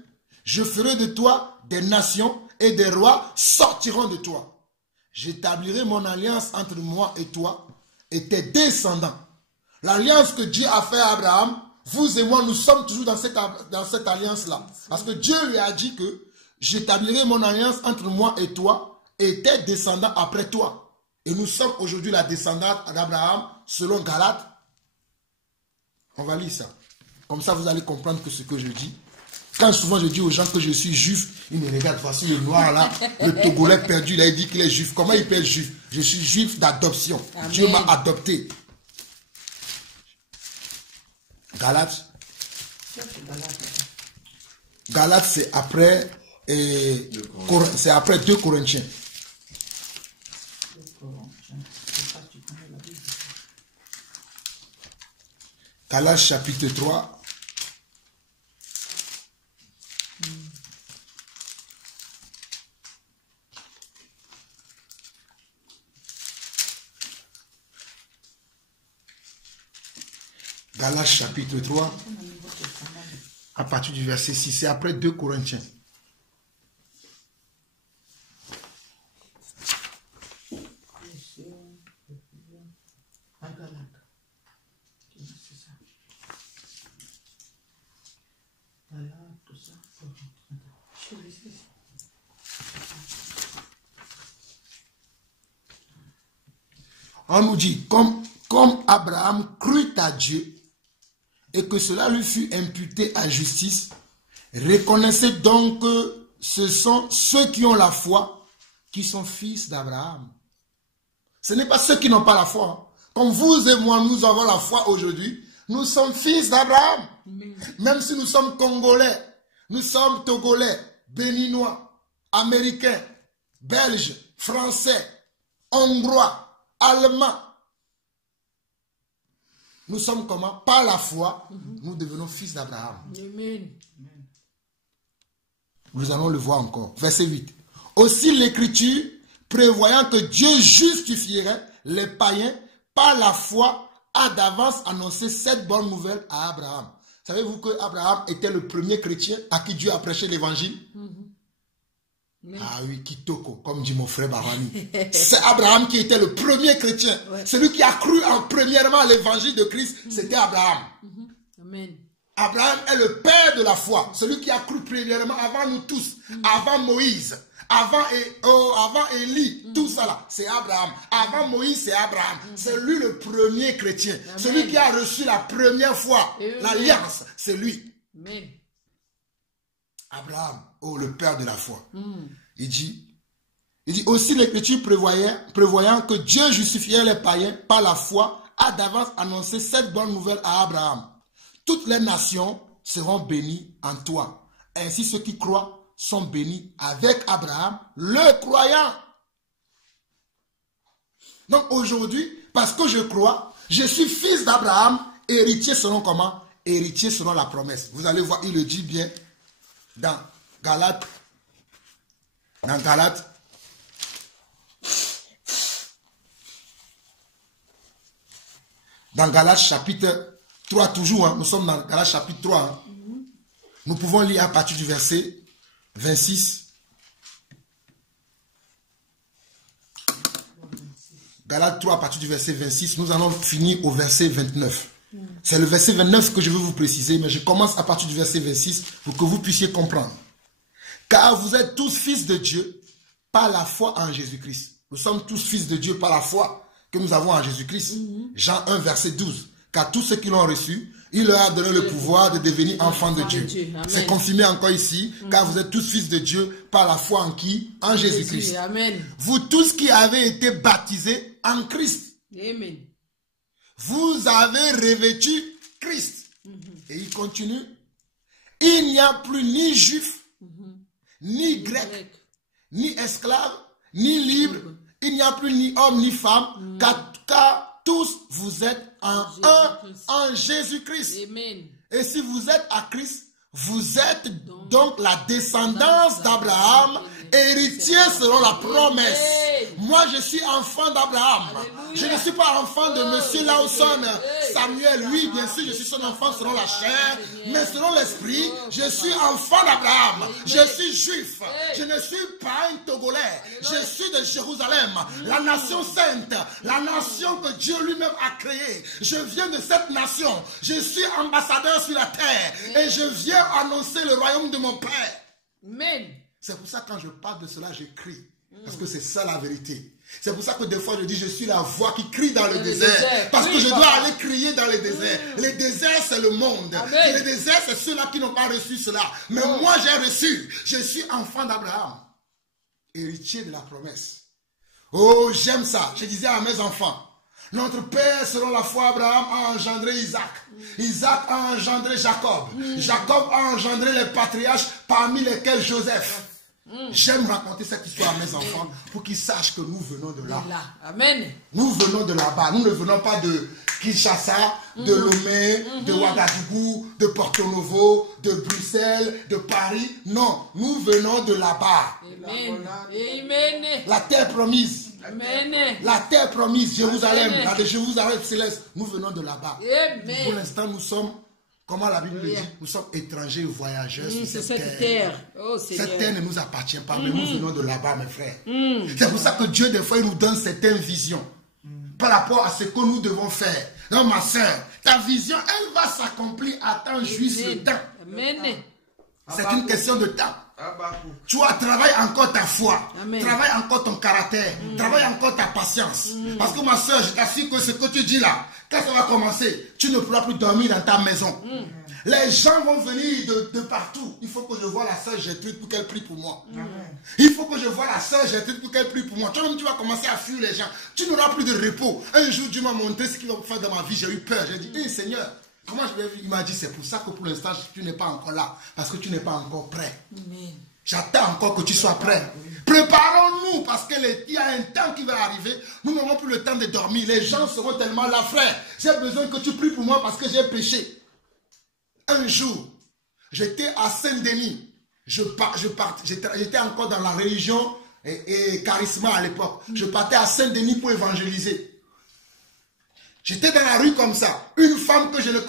Je ferai de toi des nations et des rois sortiront de toi. J'établirai mon alliance entre moi et toi et tes descendants. L'alliance que Dieu a fait à Abraham, vous et moi, nous sommes toujours dans cette alliance-là. Parce que Dieu lui a dit que j'établirai mon alliance entre moi et toi et tes descendants après toi. Et nous sommes aujourd'hui la descendante d'Abraham selon Galates. On va lire ça. Comme ça, vous allez comprendre que ce que je dis. Quand souvent je dis aux gens que je suis juif, ils me regardent, voici le noir là, le Togolais perdu, là, il dit qu'il est juif. Comment il peut être juif? Je suis juif d'adoption. Dieu m'a adopté. Galates. Galates, c'est après, c'est après 2 Corinthiens. Galates chapitre 3. Galates chapitre 3, à partir du verset 6, c'est après 2 Corinthiens. On nous dit, comme Abraham crut à Dieu, et que cela lui fut imputé à justice, reconnaissez donc que ce sont ceux qui ont la foi qui sont fils d'Abraham. Ce n'est pas ceux qui n'ont pas la foi. Comme vous et moi, nous avons la foi aujourd'hui, nous sommes fils d'Abraham. Même si nous sommes Congolais, nous sommes Togolais, Béninois, Américains, Belges, Français, Hongrois, Allemands. Nous sommes comment? Par la foi, nous devenons fils d'Abraham. Amen. Nous allons le voir encore. Verset 8. Aussi l'Écriture, prévoyant que Dieu justifierait les païens par la foi, a d'avance annoncé cette bonne nouvelle à Abraham. Savez-vous que Abraham était le premier chrétien à qui Dieu a prêché l'évangile? Ah oui, Kitoko, comme dit mon frère Barani. C'est Abraham qui était le premier chrétien. Ouais. Celui qui a cru premièrement à l'évangile de Christ, c'était Abraham. Amen. Abraham est le père de la foi. Celui qui a cru premièrement avant nous tous, avant Moïse, avant Élie, tout ça là, c'est Abraham. Avant Moïse, c'est Abraham. C'est lui le premier chrétien. Amen. Celui qui a reçu la première fois, l'alliance, c'est lui. Amen. Abraham, le père de la foi. Il dit aussi l'Écriture prévoyant que Dieu justifiait les païens par la foi, a d'avance annoncé cette bonne nouvelle à Abraham. Toutes les nations seront bénies en toi. Ainsi ceux qui croient sont bénis avec Abraham, le croyant. Donc aujourd'hui, parce que je crois, je suis fils d'Abraham, héritier selon comment? Héritier selon la promesse. Vous allez voir, il le dit bien. Dans Galates, chapitre 3 toujours, hein, nous sommes dans Galates chapitre 3. Hein. Nous pouvons lire à partir du verset 26. Galates 3 à partir du verset 26. Nous allons finir au verset 29. C'est le verset 29 que je veux vous préciser, mais je commence à partir du verset 26 pour que vous puissiez comprendre. Car vous êtes tous fils de Dieu par la foi en Jésus-Christ. Nous sommes tous fils de Dieu par la foi que nous avons en Jésus-Christ. Jean 1 verset 12. Car tous ceux qui l'ont reçu, il leur a donné le pouvoir de devenir enfants de Dieu. C'est confirmé encore ici, car vous êtes tous fils de Dieu par la foi en qui? En Jésus-Christ. Vous tous qui avez été baptisés en Christ. Amen. Vous avez revêtu Christ. Et il continue. Il n'y a plus ni juif, ni grec, ni esclave, ni libre. Il n'y a plus ni homme, ni femme, car tous vous êtes en Jésus-Christ. Et si vous êtes à Christ, vous êtes donc la descendance d'Abraham, héritier selon la promesse. Moi, je suis enfant d'Abraham. Je ne suis pas enfant de monsieur Lawson, Samuel. Oui, bien sûr, je suis son enfant selon la chair, mais selon l'esprit, je suis enfant d'Abraham. Je suis juif. Je ne suis pas un Togolais. Je suis de Jérusalem, la nation sainte, la nation que Dieu lui-même a créée. Je viens de cette nation. Je suis ambassadeur sur la terre et je viens annoncer le royaume de mon Père. Amen. C'est pour ça que quand je parle de cela, je crie. Parce que c'est ça la vérité. C'est pour ça que des fois je dis je suis la voix qui crie dans le désert. Parce que je dois aller crier dans le désert. Le désert c'est le monde. Le désert c'est ceux-là qui n'ont pas reçu cela. Mais moi j'ai reçu. Je suis enfant d'Abraham. Héritier de la promesse. Oh j'aime ça. Je disais à mes enfants. Notre père selon la foi Abraham a engendré Isaac. Isaac a engendré Jacob. Jacob a engendré les patriarches parmi lesquels Joseph. J'aime raconter cette histoire à mes enfants pour qu'ils sachent que nous venons de là. Amen. Nous venons de là-bas. Nous ne venons pas de Kinshasa, de Lomé, de Ouagadougou, de Porto Novo, de Bruxelles, de Paris. Non, nous venons de là-bas. Amen. Amen. La terre promise. Amen. La terre promise, Jérusalem, la de Jérusalem céleste. Nous venons de là-bas. Pour l'instant, nous sommes, comment la Bible le dit, nous sommes étrangers, voyageurs sur cette terre. Oh, cette terre ne nous appartient pas, mais nous venons de là-bas, mes frères. C'est pour ça que Dieu, des fois, il nous donne certaines visions par rapport à ce que nous devons faire. Non, ma soeur, ta vision, elle va s'accomplir à temps juste le temps. Amen. C'est une question de temps. Tu vois, travaille encore ta foi. Amen. Travaille encore ton caractère. Travaille encore ta patience. Parce que ma soeur, je t'assure que ce que tu dis là, quand ça va commencer, tu ne pourras plus dormir dans ta maison. Les gens vont venir de partout. Il faut que je voie la sœur Gertrude pour qu'elle prie pour moi. Il faut que je voie la sœur Gertrude pour qu'elle prie pour moi. Toi-même, tu vas commencer à fuir les gens. Tu n'auras plus de repos. Un jour, Dieu m'a montré ce qu'il va faire dans ma vie. J'ai eu peur. J'ai dit, Seigneur, comment je vais vivre? Il m'a dit, c'est pour ça que pour l'instant, tu n'es pas encore là. Parce que tu n'es pas encore prêt. J'attends encore que tu sois prêt. Préparons-nous parce qu'il y a un temps qui va arriver. Nous n'aurons plus le temps de dormir. Les gens seront tellement là, frère. J'ai besoin que tu pries pour moi parce que j'ai péché. Un jour, j'étais à Saint-Denis. J'étais encore dans la religion et charisma à l'époque. Je partais à Saint-Denis pour évangéliser. J'étais dans la rue comme ça. Une femme que je ne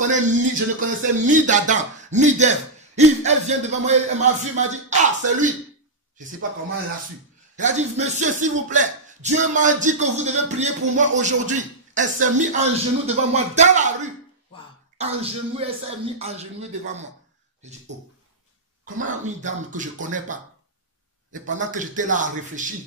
connaissais ni d'Adam, ni d'Ève. Elle vient devant moi, elle m'a vu, elle m'a dit, ah, c'est lui. Je ne sais pas comment elle a su. Elle a dit, monsieur, s'il vous plaît, Dieu m'a dit que vous devez prier pour moi aujourd'hui. Elle s'est mise en genoux devant moi dans la rue. En genoux, elle s'est mise en genoux devant moi. J'ai dit, oh, comment une dame que je ne connais pas? Et pendant que j'étais là à réfléchir,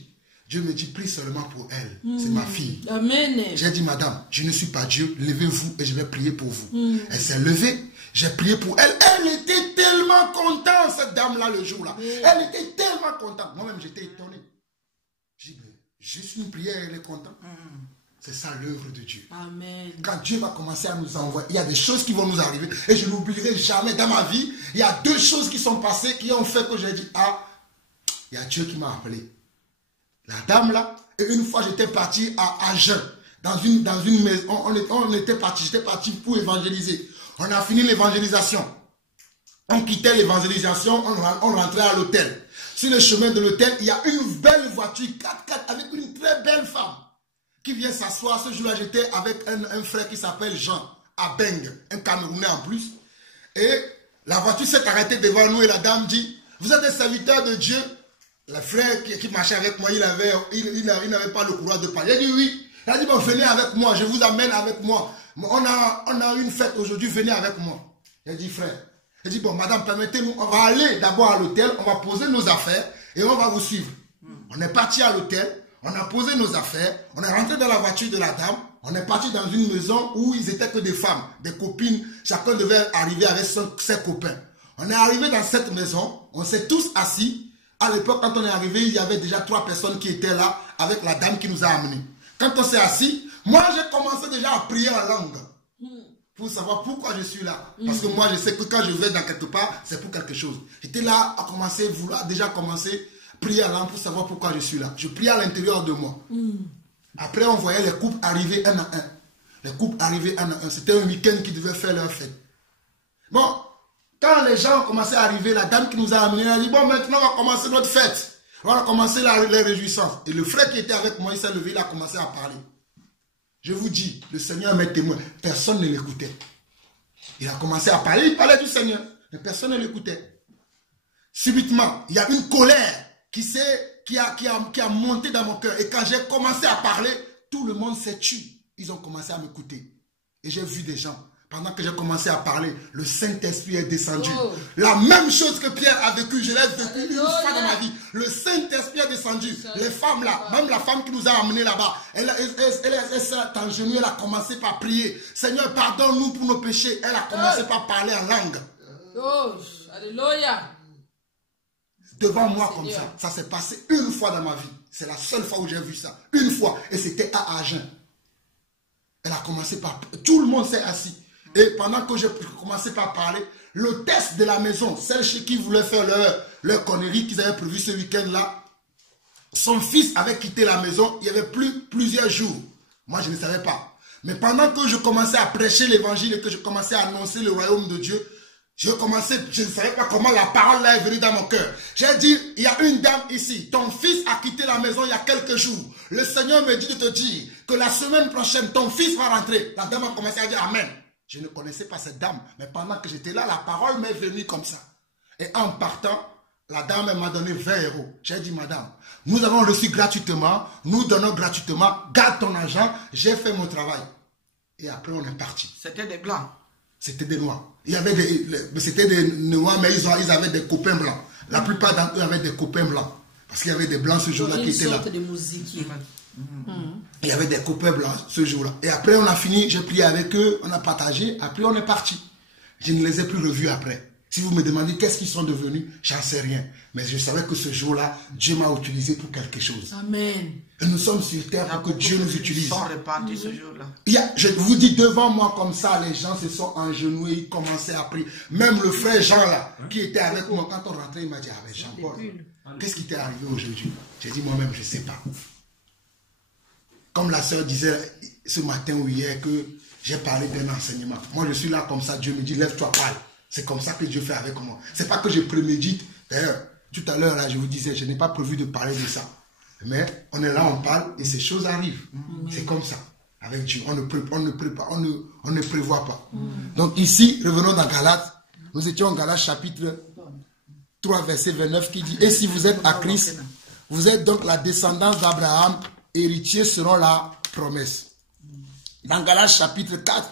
Dieu me dit, prie seulement pour elle. C'est ma fille. Amen. J'ai dit, madame, je ne suis pas Dieu. Levez-vous et je vais prier pour vous. Elle s'est levée. J'ai prié pour elle. Elle était tellement contente, cette dame-là, le jour-là. Elle était tellement contente. Moi-même, j'étais étonné. J'ai dit, juste une prière, elle est contente. C'est ça l'œuvre de Dieu. Amen. Quand Dieu va commencer à nous envoyer, il y a des choses qui vont nous arriver. Et je n'oublierai jamais dans ma vie, il y a 2 choses qui sont passées qui ont fait que j'ai dit, ah, il y a Dieu qui m'a appelé. La dame là, et une fois j'étais parti à Agen, dans une maison, j'étais parti pour évangéliser. On a fini l'évangélisation. On quittait l'évangélisation, on rentrait à l'hôtel. Sur le chemin de l'hôtel, il y a une belle voiture 4x4 avec une très belle femme qui vient s'asseoir. Ce jour-là, j'étais avec un frère qui s'appelle Jean, Abeng, un Camerounais en plus. Et la voiture s'est arrêtée devant nous et la dame dit, vous êtes des serviteurs de Dieu. Le frère qui marchait avec moi, il n'avait pas le courage de parler. Il a dit oui. Il a dit, bon, venez avec moi, je vous amène avec moi. On a une fête aujourd'hui, venez avec moi. Il a dit, frère. Il a dit, bon, madame, permettez-nous, on va aller d'abord à l'hôtel, on va poser nos affaires et on va vous suivre. On est parti à l'hôtel, on a posé nos affaires, on est rentré dans la voiture de la dame, on est parti dans une maison où ils étaient que des femmes, des copines, chacun devait arriver avec ses copains. On est arrivé dans cette maison, on s'est tous assis. À l'époque, quand on est arrivé, il y avait déjà 3 personnes qui étaient là avec la dame qui nous a amenés. Quand on s'est assis, moi j'ai commencé déjà à prier en langue. Pour savoir pourquoi je suis là. Parce que moi je sais que quand je vais dans quelque part, c'est pour quelque chose. J'étais là à commencer, déjà commencer à prier en langue pour savoir pourquoi je suis là. Je priais à l'intérieur de moi. Après on voyait les couples arriver un à un. Les couples arriver un à un. C'était un week-end qui devait faire leur fête. Bon, quand les gens ont commencé à arriver, la dame qui nous a amenés a dit, bon maintenant on va commencer notre fête. On va commencer les réjouissances. Et le frère qui était avec moi, il s'est levé, il a commencé à parler. Je vous dis, le Seigneur m'est témoin. Personne ne l'écoutait. Il a commencé à parler, il parlait du Seigneur. Mais personne ne l'écoutait. Subitement, il y a une colère qui a monté dans mon cœur. Et quand j'ai commencé à parler, tout le monde s'est tué. Ils ont commencé à m'écouter. Et j'ai vu des gens. Pendant que j'ai commencé à parler, le Saint-Esprit est descendu. La même chose que Pierre a vécu, je l'ai vécu une fois dans ma vie. Le Saint-Esprit est descendu. Les femmes là, même la femme qui nous a amenés là-bas, elle s'est agenouillée, elle a commencé par prier. Seigneur, pardonne-nous pour nos péchés. Elle a commencé par parler en langue. Alléluia. Devant moi comme ça. Ça s'est passé une fois dans ma vie. C'est la seule fois où j'ai vu ça. Une fois. Et c'était à Agen. Elle a commencé par... Tout le monde s'est assis. Et pendant que j'ai commencé par parler, l'hôtesse de la maison, celle chez qui voulait faire leur connerie qu'ils avaient prévu ce week-end-là, son fils avait quitté la maison, il y avait plusieurs jours. Moi, je ne savais pas. Mais pendant que je commençais à prêcher l'évangile et que je commençais à annoncer le royaume de Dieu, je ne savais pas comment la parole là est venue dans mon cœur. J'ai dit, il y a une dame ici, ton fils a quitté la maison il y a quelques jours. Le Seigneur me dit de te dire que la semaine prochaine, ton fils va rentrer. La dame a commencé à dire Amen. Je ne connaissais pas cette dame, mais pendant que j'étais là, la parole m'est venue comme ça. Et en partant, la dame m'a donné 20 €. J'ai dit, madame, nous avons reçu gratuitement, nous donnons gratuitement, garde ton argent, j'ai fait mon travail. Et après, on est parti. C'était des blancs. C'était des noirs. C'était des noirs, mais ils avaient des copains blancs. La plupart d'entre eux avaient des copains blancs. Parce qu'il y avait des blancs ce jour-là qui étaient là. Une sorte de musique. Il y avait des copains blancs ce jour-là. Et après, on a fini, j'ai prié avec eux, on a partagé, après on est parti. Je ne les ai plus revus après. Si vous me demandez qu'est-ce qu'ils sont devenus, j'en sais rien. Mais je savais que ce jour-là, Dieu m'a utilisé pour quelque chose. Amen. Et nous sommes sur terre pour que Dieu nous utilise. Ils sont répartis ce jour-là. Je vous dis, devant moi comme ça, les gens se sont engenouillés, ils commençaient à prier. Même le frère Jean là, qui était avec moi, quand on rentrait, il m'a dit, ah ben Jean-Paul, qu'est-ce qui t'est arrivé aujourd'hui? J'ai dit, moi-même, je ne sais pas. Comme la sœur disait ce matin ou hier que j'ai parlé d'un enseignement. Moi, je suis là comme ça, Dieu me dit, lève-toi, parle. C'est comme ça que Dieu fait avec moi. C'est pas que je prémédite. D'ailleurs, tout à l'heure, là, je vous disais, je n'ai pas prévu de parler de ça. Mais on est là, on parle et ces choses arrivent. C'est comme ça. Avec Dieu, on ne prévoit pas. Donc ici, revenons dans Galates. Nous étions en Galates chapitre 3, verset 29 qui dit, et si vous êtes à Christ, vous êtes donc la descendance d'Abraham, héritier selon la promesse. Dans Galates chapitre 4,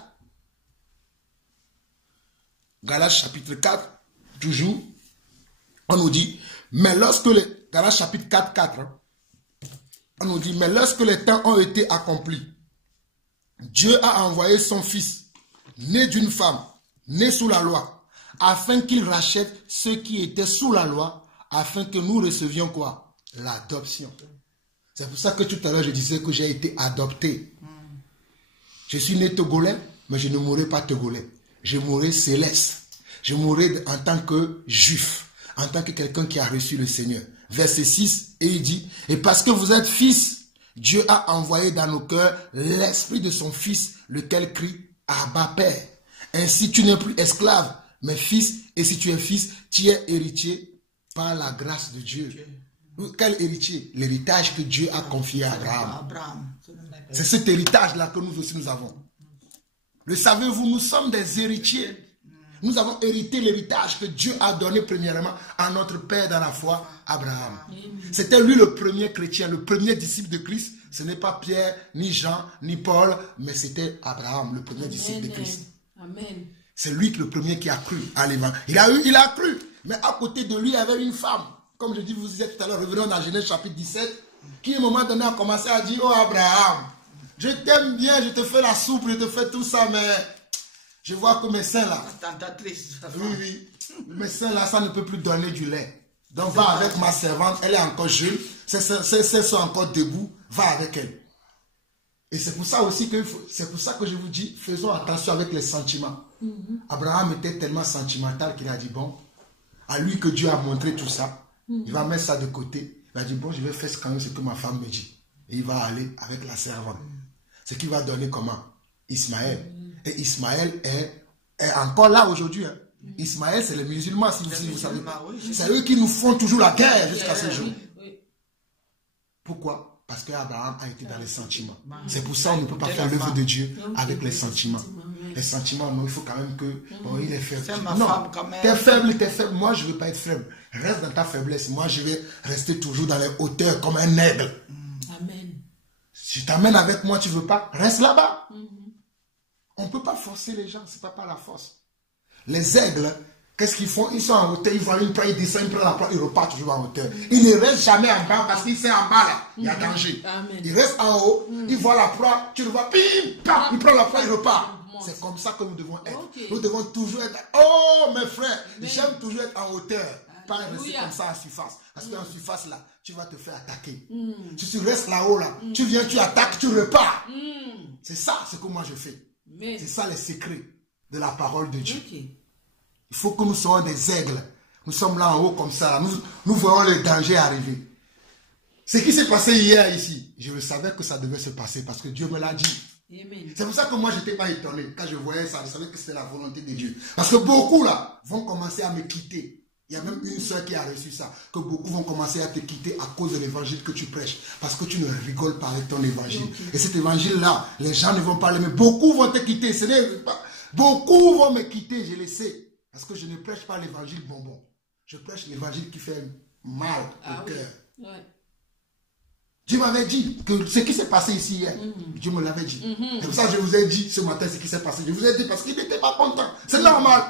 toujours, on nous dit, mais lorsque les... Galates chapitre 4, 4, on nous dit, mais lorsque les temps ont été accomplis, Dieu a envoyé son fils, né d'une femme, né sous la loi, afin qu'il rachète ceux qui étaient sous la loi, afin que nous recevions quoi? L'adoption. C'est pour ça que tout à l'heure je disais que j'ai été adopté. Je suis né togolais, mais je ne mourrai pas togolais. Je mourrai céleste. Je mourrai en tant que juif, en tant que quelqu'un qui a reçu le Seigneur. Verset 6, et il dit, et parce que vous êtes fils, Dieu a envoyé dans nos cœurs l'esprit de son fils, lequel crie, Abba Père. Ainsi tu n'es plus esclave, mais fils, et si tu es fils, tu es héritier par la grâce de Dieu. Quel héritier? L'héritage que Dieu a confié à Abraham. C'est cet héritage-là que nous aussi nous avons. Le savez-vous, nous sommes des héritiers. Nous avons hérité l'héritage que Dieu a donné premièrement à notre père dans la foi, Abraham. C'était lui le premier chrétien, le premier disciple de Christ. Ce n'est pas Pierre, ni Jean, ni Paul, mais c'était Abraham, le premier disciple de Christ. Amen. C'est lui le premier qui a cru à l'évangile. Il a cru, mais à côté de lui, il y avait une femme. Comme je dis, vous disiez tout à l'heure, revenons dans Genèse chapitre 17, qui à un moment donné a commencé à dire, oh Abraham, je t'aime bien, je te fais la soupe, je te fais tout ça, mais je vois que mes seins là, oui, mes seins là, ça ne peut plus donner du lait. Donc va avec ma servante, elle est encore jeune, ses seins sont encore debout, va avec elle. Et c'est pour ça aussi que, c'est pour ça que je vous dis, faisons attention avec les sentiments. Abraham était tellement sentimental qu'il a dit, bon, à lui que Dieu a montré tout ça, il va mettre ça de côté, il va dire, bon, je vais faire ce que ma femme me dit. Et il va aller avec la servante. Ce qui va donner comment? Ismaël. Et Ismaël est encore là aujourd'hui. Hein. Ismaël, c'est les musulmans, si vous savez. C'est eux qui nous font toujours la guerre jusqu'à ce jour. Pourquoi? Parce qu'Abraham a été dans les sentiments. C'est pour ça qu'on ne peut pas faire l'œuvre de Dieu avec les sentiments. Les sentiments, non, il faut quand même que... Bon, il est faible. Non, t'es faible, t'es faible. Moi, je ne veux pas être faible. Reste dans ta faiblesse. Moi, je vais rester toujours dans les hauteurs comme un aigle. Amen. Si tu t'amènes avec moi, tu ne veux pas, reste là-bas. On ne peut pas forcer les gens, ce n'est pas par la force. Les aigles, qu'est-ce qu'ils font? Ils sont en hauteur, ils voient une proie, ils descendent, ils prennent la proie, ils repartent toujours en hauteur. Ils ne restent jamais en bas parce qu'ils sont en bas là, il y a danger. Amen. Ils restent en haut, ils voient la proie, tu le vois, pim, pam, ils prennent la proie, ils repartent. C'est comme ça que nous devons être. Nous devons toujours être, oh mes frères, j'aime toujours être en hauteur. Pas rester comme ça en surface. Parce qu'en surface là, tu vas te faire attaquer. Si tu restes là-haut là, tu viens, tu attaques, tu repars. C'est ça ce que moi je fais. C'est ça les secrets de la parole de Dieu. Il faut que nous soyons des aigles. Nous sommes là en haut comme ça. Nous voyons le danger arriver. Ce qui s'est passé hier ici, je le savais que ça devait se passer parce que Dieu me l'a dit. C'est pour ça que moi je n'étais pas étonné. Quand je voyais ça, je savais que c'était la volonté de Dieu. Parce que beaucoup là vont commencer à me quitter. Il y a même une soeur qui a reçu ça, que beaucoup vont commencer à te quitter à cause de l'évangile que tu prêches. Parce que tu ne rigoles pas avec ton évangile. Et cet évangile-là, les gens ne vont pas l'aimer. Beaucoup vont te quitter. Beaucoup vont me quitter, je le sais. Parce que je ne prêche pas l'évangile bonbon. Je prêche l'évangile qui fait mal au cœur. Dieu m'avait dit que ce qui s'est passé ici hier, Dieu me l'avait dit. C'est pour ça que je vous ai dit ce matin ce qui s'est passé. Je vous ai dit parce qu'il n'était pas content. C'est normal.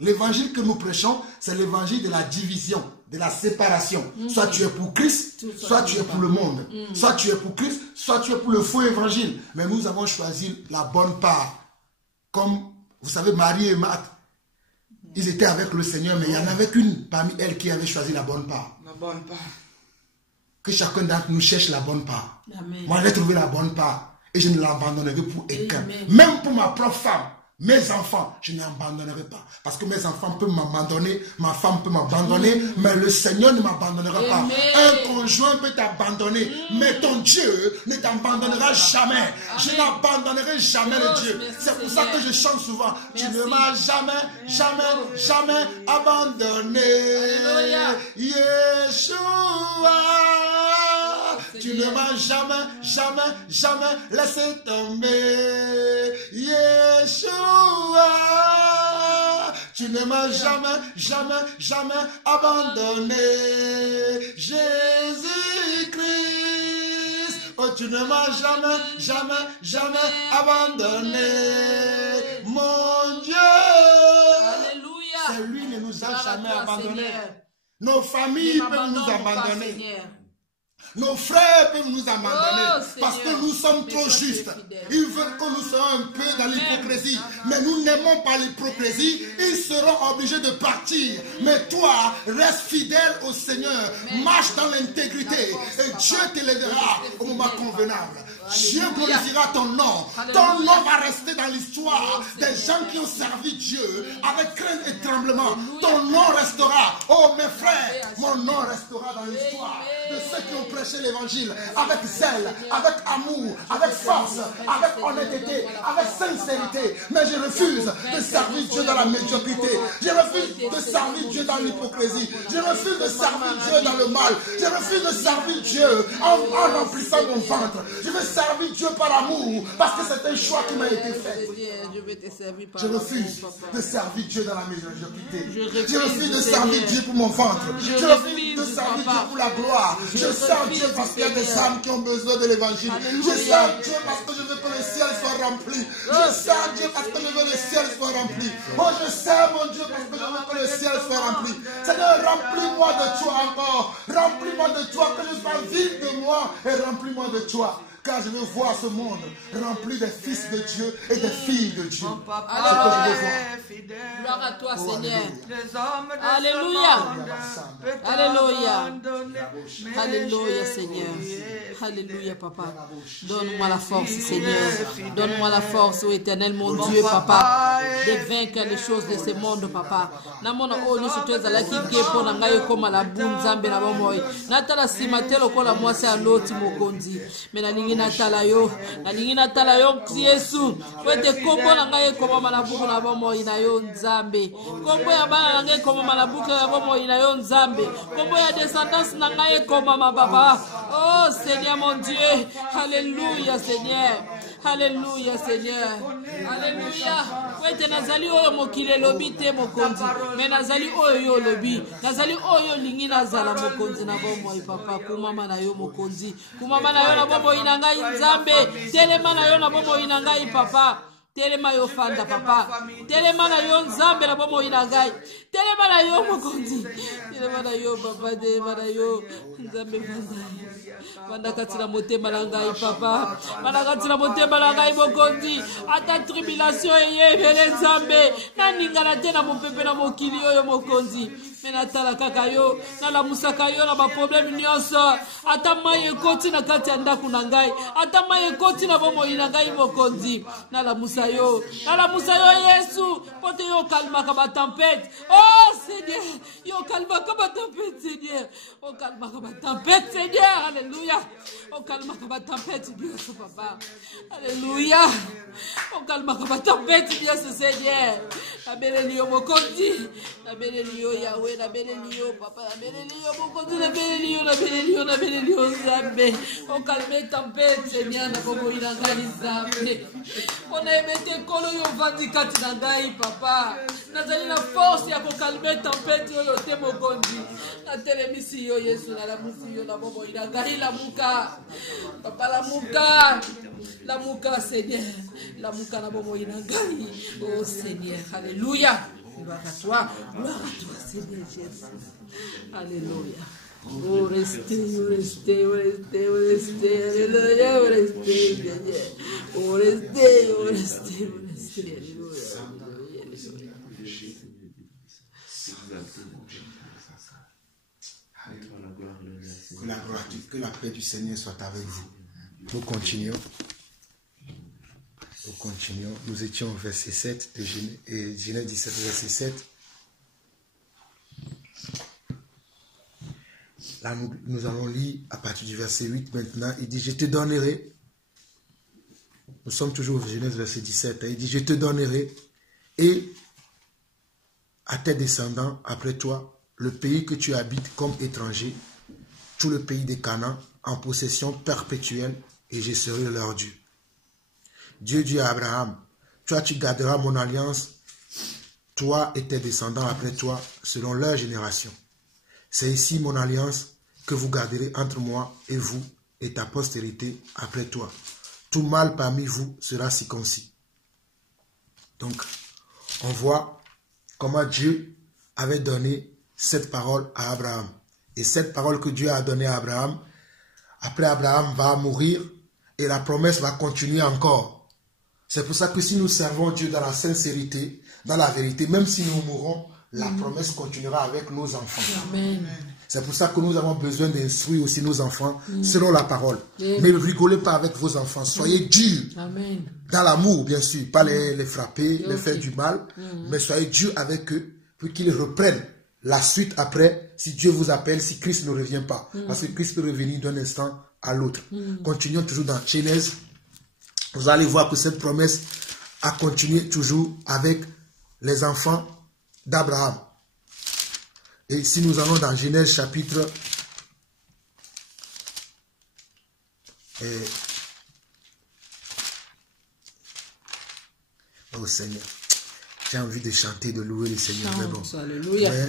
L'évangile que nous prêchons, c'est l'évangile de la division, de la séparation. Soit tu es pour Christ, soit tu es pour le monde. Soit tu es pour Christ, soit tu es pour le faux évangile. Mais nous avons choisi la bonne part. Comme, vous savez, Marie et Marthe, ils étaient avec le Seigneur, mais il y en avait qu'une parmi elles qui avait choisi la bonne part. La bonne part. Que chacun d'entre nous cherche la bonne part. Amen. Moi, j'ai trouvé la bonne part. Et je ne l'abandonnerai pour aucun. Même pour ma propre femme. Mes enfants, je n'abandonnerai pas. Parce que mes enfants peuvent m'abandonner, ma femme peut m'abandonner, mais le Seigneur ne m'abandonnera pas. Un conjoint peut t'abandonner, mais ton Dieu ne t'abandonnera jamais. Je n'abandonnerai jamais le Dieu. C'est pour ça que je chante souvent. Tu ne m'as jamais, jamais, jamais abandonné. Yeshua. Tu ne m'as jamais, jamais, jamais laissé tomber. Yeshua. Tu ne m'as jamais, jamais, jamais abandonné. Jésus-Christ. Oh, tu ne m'as jamais, jamais, jamais abandonné. Mon Dieu. Alléluia. C'est lui qui ne nous a jamais abandonnés. Nos familles peuvent nous abandonner. Nos frères peuvent nous abandonner parce que nous sommes trop justes. Ils veulent que nous soyons un peu dans l'hypocrisie. Mais nous n'aimons pas l'hypocrisie. Ils seront obligés de partir. Mais toi, reste fidèle au Seigneur. Marche dans l'intégrité. Et Dieu t'élèvera au moment convenable. Dieu glorifiera ton nom. Ton nom va rester dans l'histoire des gens qui ont servi Dieu avec crainte et tremblement. Ton nom restera. Oh mes frères, mon nom restera dans l'histoire de ceux qui ont prêché l'évangile avec zèle, avec amour, avec force, avec honnêteté, avec sincérité. Mais je refuse de servir Dieu dans la médiocrité. Je refuse de servir Dieu dans l'hypocrisie. Je refuse de servir Dieu dans le mal. Je refuse de servir Dieu en remplissant mon ventre. Je veux servi Dieu par amour, parce que c'est un choix qui m'a été fait. Je vais te servir par Je amour, refuse papa. de servir Dieu dans la médiocrité. Je Je refuse de servir Seigneur. Dieu pour mon ventre. Je refuse de servir papa. Dieu pour la gloire. Je sers refuse, Dieu parce qu'il y a des Seigneur. âmes qui ont besoin de l'évangile. Alléluia. Je sers Dieu parce que je veux que le ciel soit rempli. Je sers Dieu parce que je veux que le ciel soit rempli. Oh, je sers mon Dieu parce que je veux que le ciel soit rempli. Seigneur, remplis-moi de toi encore. Remplis-moi de toi, que je sois vide de moi et remplis-moi de toi. Car je veux voir ce monde rempli des fils de Dieu et des filles de Dieu. Mon papa C'est ce que je veux voir. est fidèle. Gloire à toi, Oh, Seigneur. Les hommes de Alléluia. ce monde peuvent Alléluia. abandonner, mais Alléluia, Jésus Seigneur. est Alléluia, papa. Donne-moi la force, Seigneur. Donne-moi la force, ô éternel, mon Dieu, papa, de vaincre les choses de ce monde, papa. Namona o nyonso to ezalaki ge mpo na ngai ekoma labu nzambe na bomoi. Natala nsima te lokola mwasi aloti mokonzi. Me nalingi natala yo. Nalingi natala yo Yesu. Po ete kombo na ngai ekoma na buku na bomoi na yo nzambe. Kombo ya bana na ngai ekoma na buku na bomoi na yo nzambe. Kombo ya descendance na ngai ekoma ma papa. Oh Seigneur mon Dieu. Alléluia Seigneur. Alléluia Seigneur. Alléluia. Wete nazali oyo mokile lobi te mokonzi. Me nazali oyo yo lobi. Nazali oyo lingi nazala mokonzi na bomoi papa. Kumama na yo mokonzi. Kumama na yo na bomoi na ngai nzambe. Telema na yo na bomoi na ngai papa. Telema yo fanda papa. Telema na yo nzambe na bomoi na ngai. Telema na yo mokonzi. Telema na yo papa. Telema na yo nzambe fanda. Vanda katila motema na ngai papa. Vanda katila motema na ngai mokonzi. Ata tribulation eyebele nzambe. Naningana te na mopepe na mokili oyo mokonzi. Mena tala kaka yo. Nala musaka yo na ba problème nyonso. Ata mai ekoti na kati ya ndaku na ngai. Ata mai ekoti na bomoi na ngai mokonzi. Nala musa yo. Nala musa yo Yesu. Pote yo kalmaka ba tempête. Oh Seigneur. Yo kalmaka ba tempête Seigneur. Oh kalmaka ba tempête Seigneur. Alléluia. Oh kalmaka ba tempête bien ce papa. Alléluia. Oh kalmaka ba tempête bien ce Seigneur. Nabeleli yo mokonzi. Nabeleli yo Yahweh. Nabeleli yo papa. Nabeleli yo mokonzi. Nabeleli yo. Nabeleli yo. Nabeleli yo nzambe. Oh kalme tempête Seigneur. Nabomoi na ngai nzambe. On a émetté kolo yo vandi kati na ngai papa. Nazali na force ya ko kalme tempête yo te mokonzi. Na telemisi yo Yesu na la musi yo na bomoi na ngai la muka. Papa la muka. La muka Seigneur. La muka na bomoi na ngai. Oh Seigneur. Alléluia. Gloire à toi, Seigneur Jésus. Alléluia. Oh, restez, oh, restez, oh, restez, oh, restez. Alléluia, oh, restez, Seigneur. Oh, restez, oh, restez, oh, restez. Alléluia. Alléluia. Que la paix du Seigneur soit avec vous. Nous continuons. Nous continuons. Nous étions au verset 7 de Genèse 17, verset 7. Là, nous allons lire à partir du verset 8 maintenant. Il dit, je te donnerai. Nous sommes toujours au Genèse verset 17. Il dit, je te donnerai et à tes descendants après toi le pays que tu habites comme étranger, tout le pays des Canaan en possession perpétuelle, et je serai leur Dieu. Dieu dit à Abraham, toi tu garderas mon alliance, toi et tes descendants après toi, selon leur génération. C'est ici mon alliance que vous garderez entre moi et vous et ta postérité après toi. Tout mâle parmi vous sera circoncis. Donc, on voit comment Dieu avait donné cette parole à Abraham. Et cette parole que Dieu a donnée à Abraham, après Abraham va mourir et la promesse va continuer encore. C'est pour ça que si nous servons Dieu dans la sincérité, dans la vérité, même si nous mourrons, la promesse continuera avec nos enfants. Amen. C'est pour ça que nous avons besoin d'instruire aussi nos enfants selon la parole. Mais ne rigolez pas avec vos enfants. Soyez durs. Amen. Dans l'amour, bien sûr. Pas les frapper, les faire du mal. Mais soyez durs avec eux pour qu'ils reprennent la suite après, si Dieu vous appelle, si Christ ne revient pas. Parce que Christ peut revenir d'un instant à l'autre. Continuons toujours dans Genèse. Vous allez voir que cette promesse a continué toujours avec les enfants d'Abraham. Et si nous allons dans Genèse chapitre Oh Seigneur. J'ai envie de chanter, de louer le Seigneur. Mais bon, Alléluia. mais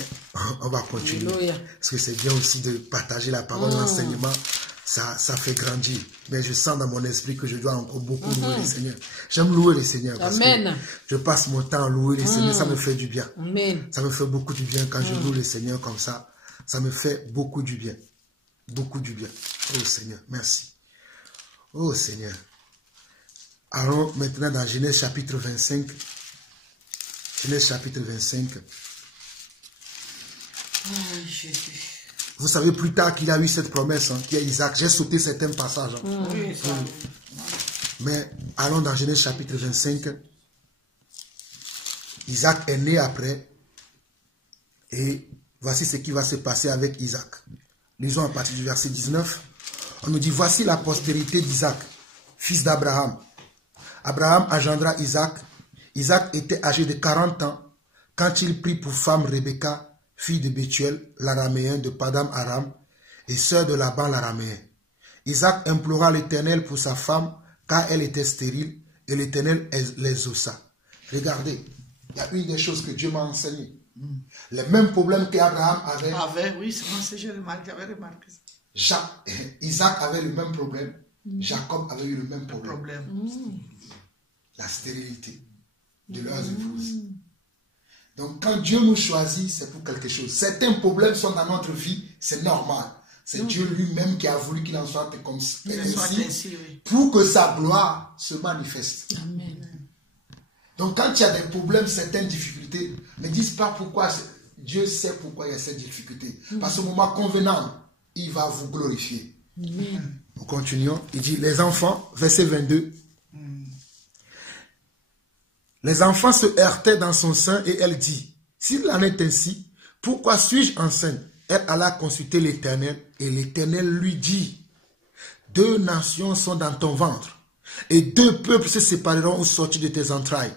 on va continuer. Alléluia. Parce que c'est bien aussi de partager la parole, l'enseignement. Ça fait grandir. Mais je sens dans mon esprit que je dois encore beaucoup louer le Seigneur. J'aime louer le Seigneur. Parce Amen. que je passe mon temps à louer le Seigneur. Ça me fait du bien. Amen. Ça me fait beaucoup du bien quand je loue le Seigneur comme ça. Ça me fait beaucoup du bien. Beaucoup du bien. Oh Seigneur, merci. Oh Seigneur. Allons maintenant dans Genèse chapitre 25. Genèse chapitre 25. Oh, Jésus. Vous savez plus tard qu'il a eu cette promesse, qui est Isaac. J'ai sauté certains passages. Oui, ça. Mais allons dans Genèse chapitre 25. Isaac est né après. Et voici ce qui va se passer avec Isaac. Lisons à partir du verset 19. On nous dit, voici la postérité d'Isaac, fils d'Abraham. Abraham engendra Isaac. Isaac était âgé de 40 ans quand il prit pour femme Rebecca, fille de Bethuel, l'araméen de Padam Aram, et sœur de Laban l'araméen. Isaac implora l'Éternel pour sa femme, car elle était stérile, et l'Éternel les ossa. Regardez, il y a une des choses que Dieu m'a enseigné. Les mêmes problèmes qu'Abraham avait. Oui, c'est moi, j'ai remarqué, j'avais remarqué ça. Isaac avait le même problème. Jacob avait eu le même problème. La stérilité de leurs épouses. Donc quand Dieu nous choisit, c'est pour quelque chose. Certains problèmes sont dans notre vie, c'est normal. C'est Dieu lui-même qui a voulu qu'il en soit comme ainsi, pour que sa gloire se manifeste. Amen. Donc quand il y a des problèmes, certaines difficultés, ne disent pas pourquoi. Dieu sait pourquoi il y a ces difficultés. Parce qu'au moment convenant, il va vous glorifier. Nous continuons. Il dit, les enfants, verset 22. Les enfants se heurtaient dans son sein et elle dit, s'il en est ainsi, pourquoi suis-je enceinte? Elle alla consulter l'Éternel et l'Éternel lui dit, 2 nations sont dans ton ventre et 2 peuples se sépareront au sortir de tes entrailles.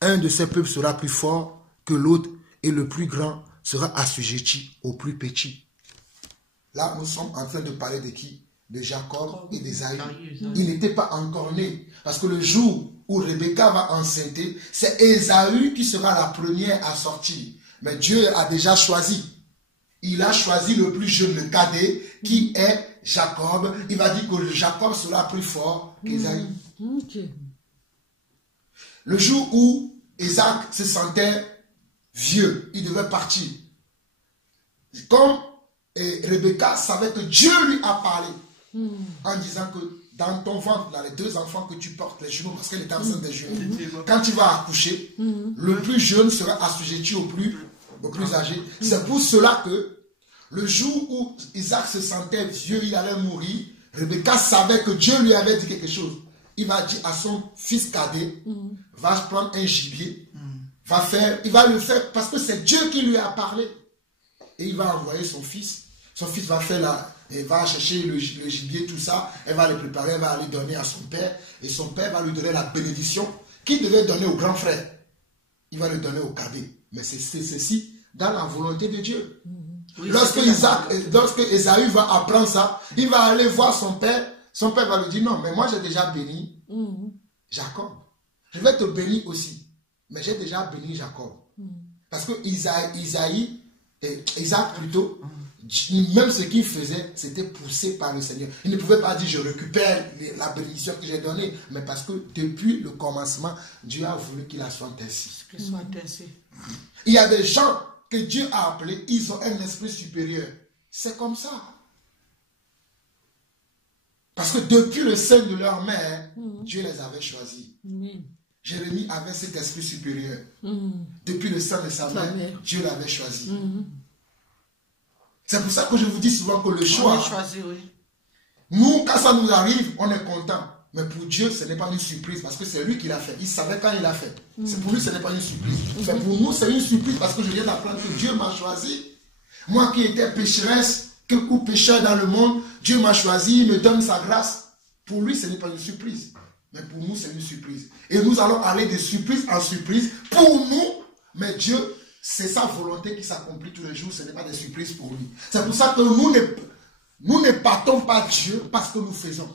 Un de ces peuples sera plus fort que l'autre et le plus grand sera assujetti au plus petit. Là, nous sommes en train de parler de qui? De Jacob et d'Ésaü. Il n'était pas encore né. Parce que le jour où Rebecca va enceinte, c'est Ésaü qui sera la première à sortir. Mais Dieu a déjà choisi. Il a choisi le plus jeune, le cadet, qui est Jacob. Il va dire que Jacob sera plus fort qu'Ésaü. Le jour où Isaac se sentait vieux, il devait partir. Comme Rebecca savait que Dieu lui a parlé en disant que dans ton ventre, dans les 2 enfants que tu portes, les jumeaux, parce qu'elle était enceinte des jumeaux, quand tu vas accoucher, le plus jeune sera assujetti au plus âgé. C'est pour cela que le jour où Isaac se sentait vieux, il allait mourir, Rebecca savait que Dieu lui avait dit quelque chose. Il va dire à son fils cadet, va prendre un gibier, il va le faire parce que c'est Dieu qui lui a parlé. Et il va envoyer son fils. Son fils va faire il va chercher le gibier, tout ça. Elle va le préparer, elle va aller donner à son père. Et son père va lui donner la bénédiction qu'il devait donner au grand frère. Il va le donner au cadet. Mais c'est ceci dans la volonté de Dieu. Oui, lorsque Ésaü va apprendre ça, il va aller voir son père. Son père va lui dire, non, mais moi j'ai déjà béni Jacob. Je vais te bénir aussi. Mais j'ai déjà béni Jacob. Parce que Isaac plutôt, même ce qu'il faisait, c'était poussé par le Seigneur. Il ne pouvait pas dire, je récupère la bénédiction que j'ai donnée. Mais parce que depuis le commencement, Dieu a voulu qu'il en soit ainsi. Il y a des gens que Dieu a appelés, ils ont un esprit supérieur. C'est comme ça. Parce que depuis le sein de leur mère, Dieu les avait choisis. Jérémie avait cet esprit supérieur. Depuis le sein de sa mère, Dieu l'avait choisi. C'est pour ça que je vous dis souvent que le choix, nous, quand ça nous arrive, on est content. Mais pour Dieu, ce n'est pas une surprise parce que c'est lui qui l'a fait. Il savait quand il l'a fait. C'est pour lui, ce n'est pas une surprise. Mais pour nous, c'est une surprise parce que je viens d'apprendre que Dieu m'a choisi. Moi qui étais pécheresse, ou pécheur dans le monde, Dieu m'a choisi, il me donne sa grâce. Pour lui, ce n'est pas une surprise. Mais pour nous, c'est une surprise. Et nous allons aller de surprise en surprise pour nous. Mais Dieu, c'est sa volonté qui s'accomplit tous les jours. Ce n'est pas des surprises pour lui. C'est pour ça que nous ne partons pas Dieu parce que nous faisons.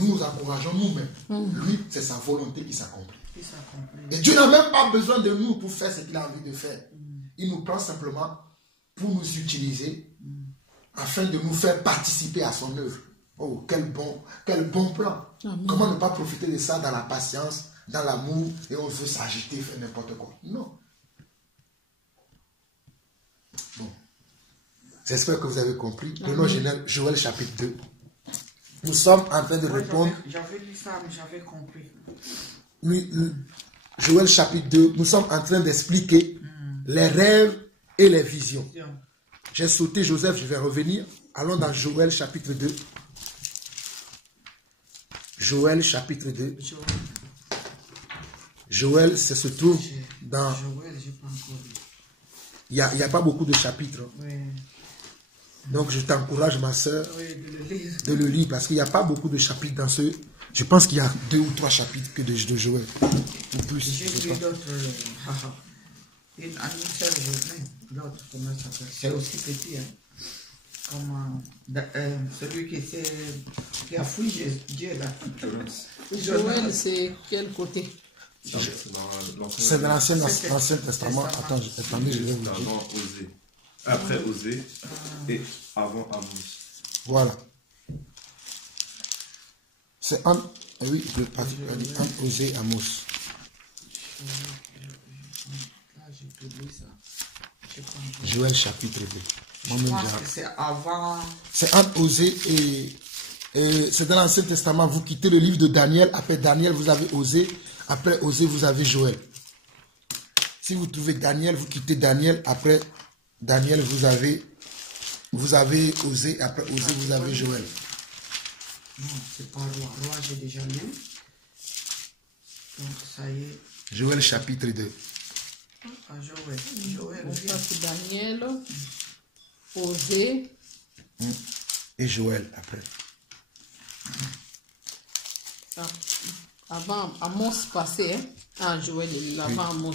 Nous nous encourageons nous-mêmes. Lui, c'est sa volonté qui s'accomplit. Qui s'accomplit. Et Dieu n'a même pas besoin de nous pour faire ce qu'il a envie de faire. Il nous prend simplement pour nous utiliser afin de nous faire participer à son œuvre. Oh, quel bon plan. Amen. Comment ne pas profiter de ça dans la patience, dans l'amour, et on veut s'agiter, faire n'importe quoi. Non. Bon. J'espère que vous avez compris. Prenons Joël chapitre 2. Nous sommes en train de répondre. J'avais lu ça, mais j'avais compris. Joël chapitre 2, nous sommes en train d'expliquer les rêves et les visions. J'ai sauté Joseph, je vais revenir. Allons dans Joël chapitre 2. Joël chapitre 2. Joël, ça se trouve dans... Joël, j'ai pas encore lu. Il n'y a pas beaucoup de chapitres. Oui. Donc je t'encourage, ma soeur, Oui, de le lire. de le lire parce qu'il n'y a pas beaucoup de chapitres dans ce... Je pense qu'il y a 2 ou 3 chapitres que de Joël. Ou plus. J'ai je sais lu pas. d'autres. Une seule journée. L'autre, comment ça s'appelle? C'est aussi petit. Hein. Comme celui qui a fui Dieu là. Joël, c'est quel côté? C'est dans l'Ancien Testament. Attends, attendez, je vais vous dire. Avant Osée. Après Osée et avant Amos. Voilà. C'est entre... Oui, je particule entre Osée et Amos. Là, j'ai oublié ça. Je pense que Joël chapitre 2. Moi-même, c'est avant. c'est entre Osée et c'est dans l'Ancien Testament. Vous quittez le livre de Daniel. Après Daniel, vous avez Osée. Après Osée, vous avez Joël. Si vous trouvez Daniel, vous quittez Daniel. Après Daniel, vous avez Osée. Après Osée, vous avez Joël. Non, c'est pas roi. Roi, j'ai déjà lu. Donc, ça y est. Joël chapitre 2. Ah, Joël. Joël, On viens. passe Daniel, Osée, Et Joël après. avant Amos passé, hein? Ah, Joël, avant Amos.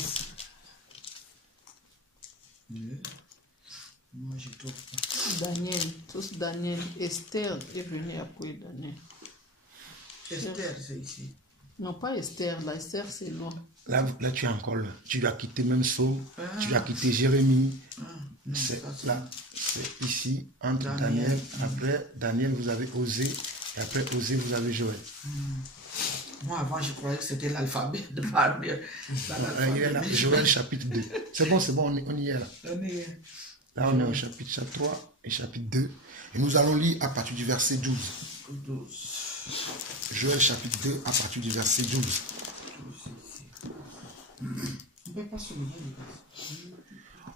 Moi, je trouve pas. Daniel, tous Daniel, Esther est venue après Daniel. Esther, c'est ici. Non, pas Esther, là, Esther c'est loin. Là, tu es encore là. Tu as quitté même Saul. Tu as quitté Jérémie. Non, C'est ça, c'est- là. C'est ici, entre Daniel. Daniel. Après Daniel, vous avez Osée. Et après Osée, vous avez Joël. Moi, avant, je croyais que c'était l'alphabet de Barbier. Il est là, Joël chapitre 2. C'est bon, on y est là. Là, on est au chapitre 3 et chapitre 2. Et nous allons lire à partir du verset 12. Joël chapitre 2 à partir du verset 12.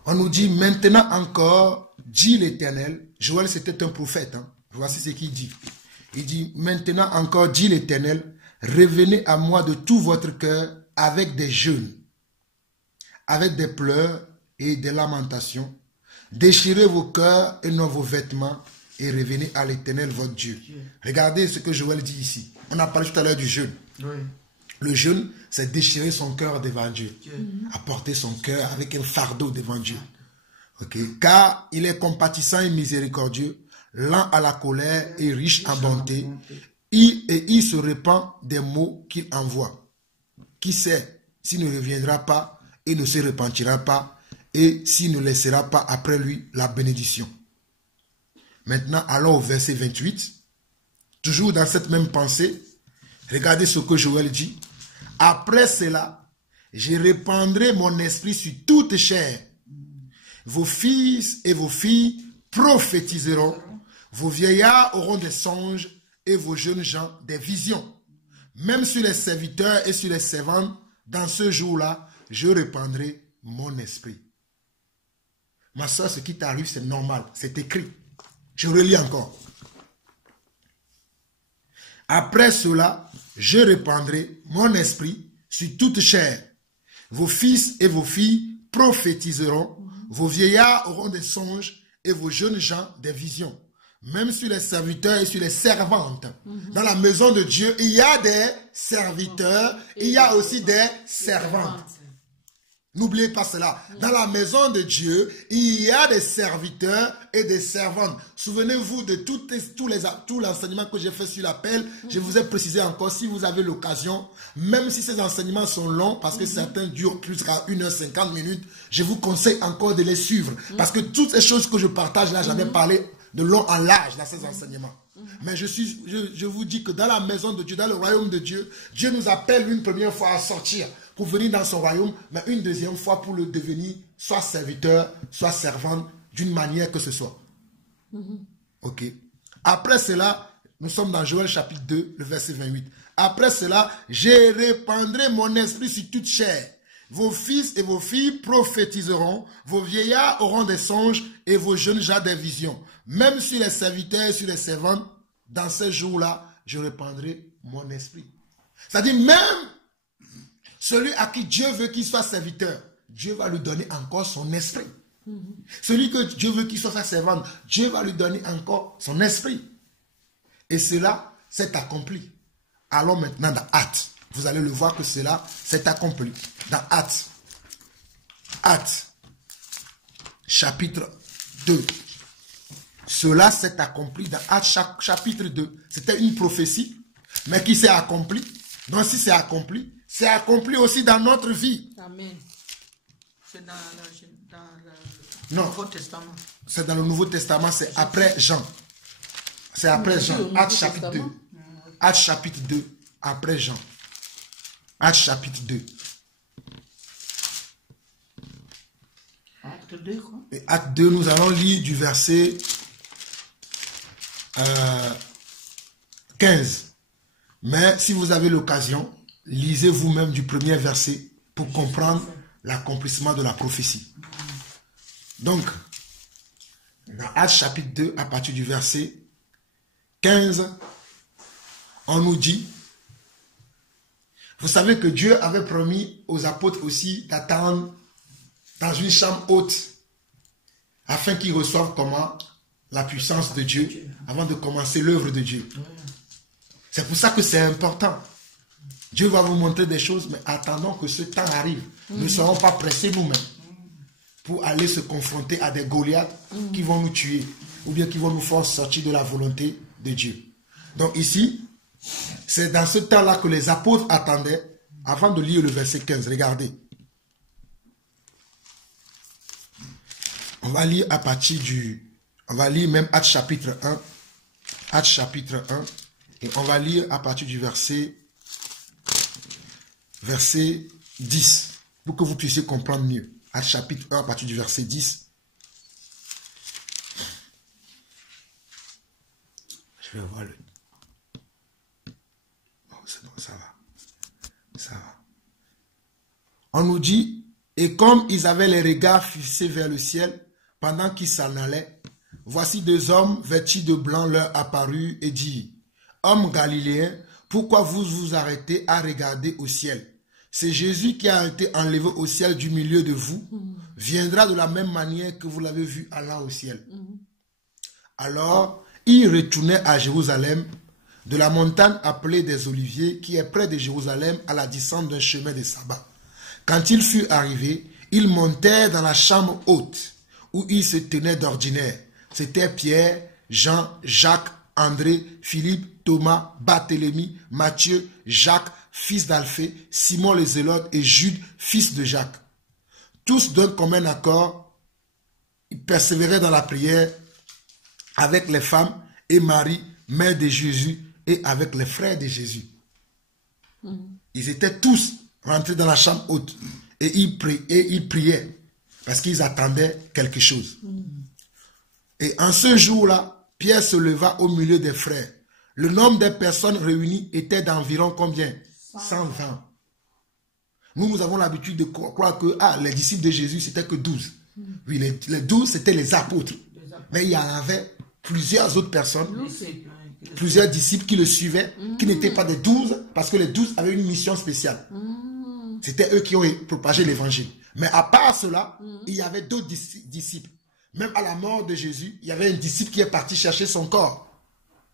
On nous dit maintenant encore, dit l'Éternel. Joël c'était un prophète. Hein. Voici ce qu'il dit. Il dit maintenant encore, dit l'Éternel, revenez à moi de tout votre cœur avec des jeûnes, avec des pleurs et des lamentations. Déchirez vos cœurs et non vos vêtements et revenez à l'Éternel votre Dieu. Regardez ce que Joël dit ici. On a parlé tout à l'heure du jeûne. Oui. Le jeûne, c'est déchirer son cœur devant Dieu. Apporter son cœur avec un fardeau devant Dieu. Okay. Car il est compatissant et miséricordieux, lent à la colère et riche en bonté. Il se répand des maux qu'il envoie. Qui sait s'il ne reviendra pas et ne se repentira pas et s'il ne laissera pas après lui la bénédiction. Maintenant, allons au verset 28. Toujours dans cette même pensée, regardez ce que Joël dit. Après cela, je répandrai mon esprit sur toute chair. Vos fils et vos filles prophétiseront. Vos vieillards auront des songes et vos jeunes gens des visions. Même sur les serviteurs et sur les servantes, dans ce jour-là, je répandrai mon esprit. Ma soeur, ce qui t'arrive, c'est normal. C'est écrit. Je relis encore. Après cela, je répandrai mon esprit sur toute chair. Vos fils et vos filles prophétiseront. Vos vieillards auront des songes et vos jeunes gens des visions. Même sur les serviteurs et sur les servantes. Dans la maison de Dieu, il y a des serviteurs, il y a aussi des servantes. N'oubliez pas cela. Dans la maison de Dieu, il y a des serviteurs et des servantes. Souvenez-vous de tout l'enseignement que j'ai fait sur l'appel. Je vous ai précisé encore, si vous avez l'occasion, même si ces enseignements sont longs, parce que certains durent plus qu'à 1h50 minutes, je vous conseille encore de les suivre. Parce que toutes ces choses que je partage là, j'en ai parlé de long en large dans ces enseignements. Mais je vous dis que dans la maison de Dieu, dans le royaume de Dieu, Dieu nous appelle une première fois à sortir pour venir dans son royaume, mais une deuxième fois pour le devenir soit serviteur, soit servante, d'une manière que ce soit. Ok. Après cela, nous sommes dans Joël chapitre 2, le verset 28. Après cela, je répandrai mon esprit sur toute chair. Vos fils et vos filles prophétiseront, vos vieillards auront des songes et vos jeunes gens des visions. Même sur les serviteurs et sur les servantes, dans ces jours-là, je répandrai mon esprit. C'est-à-dire même celui à qui Dieu veut qu'il soit serviteur, Dieu va lui donner encore son esprit. Celui que Dieu veut qu'il soit sa servante, Dieu va lui donner encore son esprit. Et cela s'est accompli. Allons maintenant dans Actes. Vous allez le voir que cela s'est accompli. Dans Actes. Actes. Chapitre 2. Cela s'est accompli dans Actes chapitre 2. C'était une prophétie, mais qui s'est accomplie. Donc si c'est accompli aussi dans notre vie. Amen. C'est dans le Non. Nouveau Testament. C'est dans le Nouveau Testament, c'est après Jean. C'est après Jean. Actes chapitre 2. Actes chapitre 2, après Jean. Actes chapitre 2. Acte 2, quoi. Et Acte 2, nous allons lire du verset 15. Mais si vous avez l'occasion, lisez vous-même du premier verset pour comprendre l'accomplissement de la prophétie. Donc, dans Actes chapitre 2, à partir du verset 15, on nous dit, vous savez que Dieu avait promis aux apôtres aussi d'attendre dans une chambre haute afin qu'ils reçoivent comment? La puissance de Dieu avant de commencer l'œuvre de Dieu. C'est pour ça que c'est important. Dieu va vous montrer des choses, mais attendons que ce temps arrive. Nous ne serons pas pressés nous-mêmes pour aller se confronter à des Goliaths qui vont nous tuer ou bien qui vont nous faire sortir de la volonté de Dieu. Donc ici, c'est dans ce temps-là que les apôtres attendaient avant de lire le verset 15. Regardez. On va lire à partir du... On va lire même Actes chapitre 1. Actes chapitre 1. Et on va lire à partir du verset 10. Pour que vous puissiez comprendre mieux. Actes chapitre 1 à partir du verset 10. Je vais voir le... Oh, c'est bon, ça va. Ça va. On nous dit, et comme ils avaient les regards fixés vers le ciel, pendant qu'ils s'en allaient, voici deux hommes vêtus de blanc leur apparurent et dirent, hommes galiléens, pourquoi vous vous arrêtez à regarder au ciel? C'est Jésus qui a été enlevé au ciel du milieu de vous, viendra de la même manière que vous l'avez vu allant au ciel. Alors, ils retournaient à Jérusalem, de la montagne appelée des Oliviers, qui est près de Jérusalem, à la descente d'un chemin de sabbat. Quand ils furent arrivés, ils montèrent dans la chambre haute, où ils se tenaient d'ordinaire. C'était Pierre, Jean, Jacques, André, Philippe, Thomas, Barthélemy, Matthieu, Jacques, fils d'Alphée, Simon le Zélote et Jude, fils de Jacques. Tous d'un commun accord, ils persévéraient dans la prière avec les femmes et Marie, mère de Jésus, et avec les frères de Jésus. Ils étaient tous rentrés dans la chambre haute et ils priaient parce qu'ils attendaient quelque chose. Et en ce jour-là, Pierre se leva au milieu des frères. Le nombre des personnes réunies était d'environ combien? 120. Nous avons l'habitude de croire que les disciples de Jésus, c'était que 12. Oui, les 12, c'était les apôtres. Mais il y en avait plusieurs autres personnes, plusieurs disciples qui le suivaient, qui n'étaient pas des 12, parce que les 12 avaient une mission spéciale. C'était eux qui ont propagé l'évangile. Mais à part cela, il y avait d'autres disciples. Même à la mort de Jésus, il y avait un disciple qui est parti chercher son corps.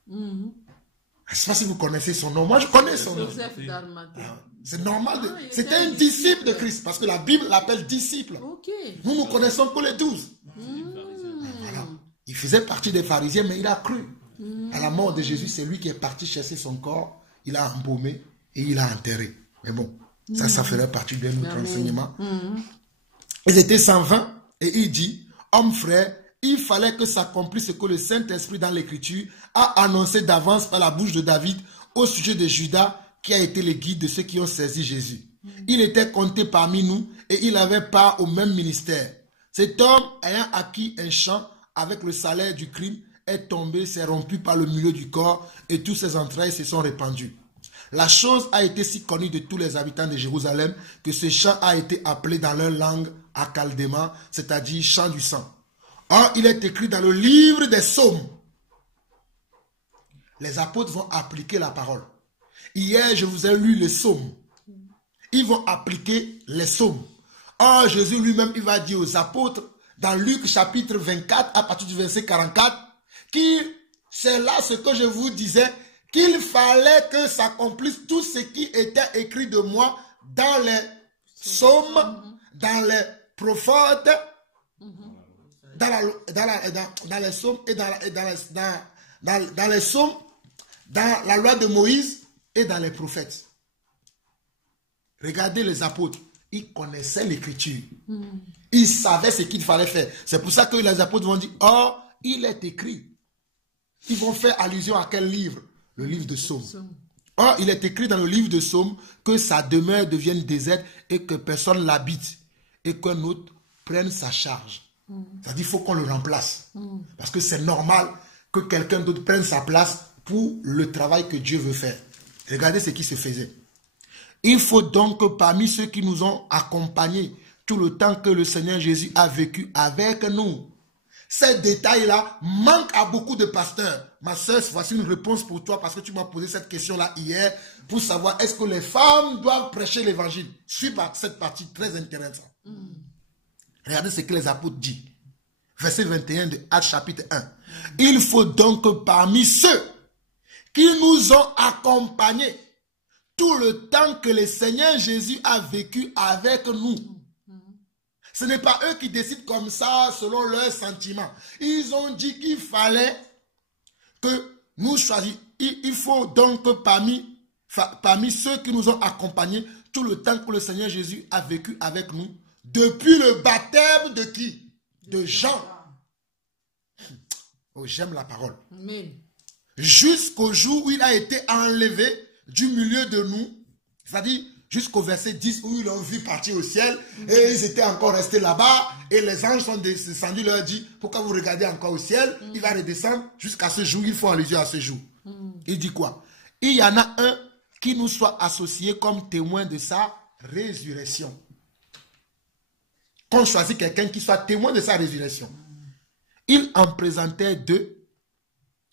Je ne sais pas si vous connaissez son nom. Moi, je connais son nom. Joseph d'Arimathée. C'est normal. il C'était était un un disciple de disciple. Christ, parce que la Bible l'appelle disciple. Ok. Nous ne connaissons que les 12. Voilà. Il faisait partie des pharisiens, mais il a cru. À la mort de Jésus, c'est lui qui est parti chercher son corps, il a embaumé et il a enterré. Mais bon, ça ferait partie d'un autre enseignement. Ils étaient 120 et il dit, homme frère, il fallait que s'accomplisse ce que le Saint-Esprit dans l'Écriture a annoncé d'avance par la bouche de David au sujet de Judas, qui a été le guide de ceux qui ont saisi Jésus. Il était compté parmi nous et il avait part au même ministère. Cet homme, ayant acquis un champ avec le salaire du crime, est tombé, s'est rompu par le milieu du corps et toutes ses entrailles se sont répandues. La chose a été si connue de tous les habitants de Jérusalem que ce champ a été appelé dans leur langue Akaldéma, c'est-à-dire champ du sang. Or, il est écrit dans le livre des psaumes. Les apôtres vont appliquer la parole. Hier, je vous ai lu les psaumes. Ils vont appliquer les psaumes. Or, Jésus lui-même, il va dire aux apôtres, dans Luc chapitre 24, à partir du verset 44, c'est là ce que je vous disais, qu'il fallait que s'accomplisse tout ce qui était écrit de moi dans les psaumes, dans les prophètes, dans les psaumes et dans les psaumes, dans la loi de Moïse et dans les prophètes. Regardez les apôtres, ils connaissaient l'écriture. Ils savaient ce qu'il fallait faire. C'est pour ça que les apôtres vont dire, oh, il est écrit. Ils vont faire allusion à quel livre? Le livre de Psaume. Or, il est écrit dans le livre de Psaume que sa demeure devienne déserte et que personne l'habite et qu'un autre prenne sa charge. C'est-à-dire qu'il faut qu'on le remplace. Parce que c'est normal que quelqu'un d'autre prenne sa place pour le travail que Dieu veut faire. Regardez ce qui se faisait. Il faut donc que parmi ceux qui nous ont accompagnés tout le temps que le Seigneur Jésus a vécu avec nous, ces détails-là manquent à beaucoup de pasteurs. Ma soeur, voici une réponse pour toi parce que tu m'as posé cette question-là hier pour savoir est-ce que les femmes doivent prêcher l'évangile. Suis par cette partie très intéressante. Regardez ce que les apôtres disent. Verset 21 de Actes chapitre 1. Il faut donc que parmi ceux qui nous ont accompagnés tout le temps que le Seigneur Jésus a vécu avec nous. Ce n'est pas eux qui décident comme ça selon leurs sentiments. Ils ont dit qu'il fallait que nous choisissions. Il faut donc que parmi ceux qui nous ont accompagnés tout le temps que le Seigneur Jésus a vécu avec nous, depuis le baptême de qui? De Jean. Oh, j'aime la parole. Amen. Jusqu'au jour où il a été enlevé du milieu de nous, c'est-à-dire jusqu'au verset 10 où ils l'ont vu partir au ciel et ils étaient encore restés là-bas et les anges sont descendus, leur dit, pourquoi vous regardez encore au ciel? Il va redescendre jusqu'à ce jour, il faut allusion à ce jour. Il dit quoi? Il y en a un qui nous soit associé comme témoin de sa résurrection. Qu'on choisit quelqu'un qui soit témoin de sa résurrection. Il en présentait deux,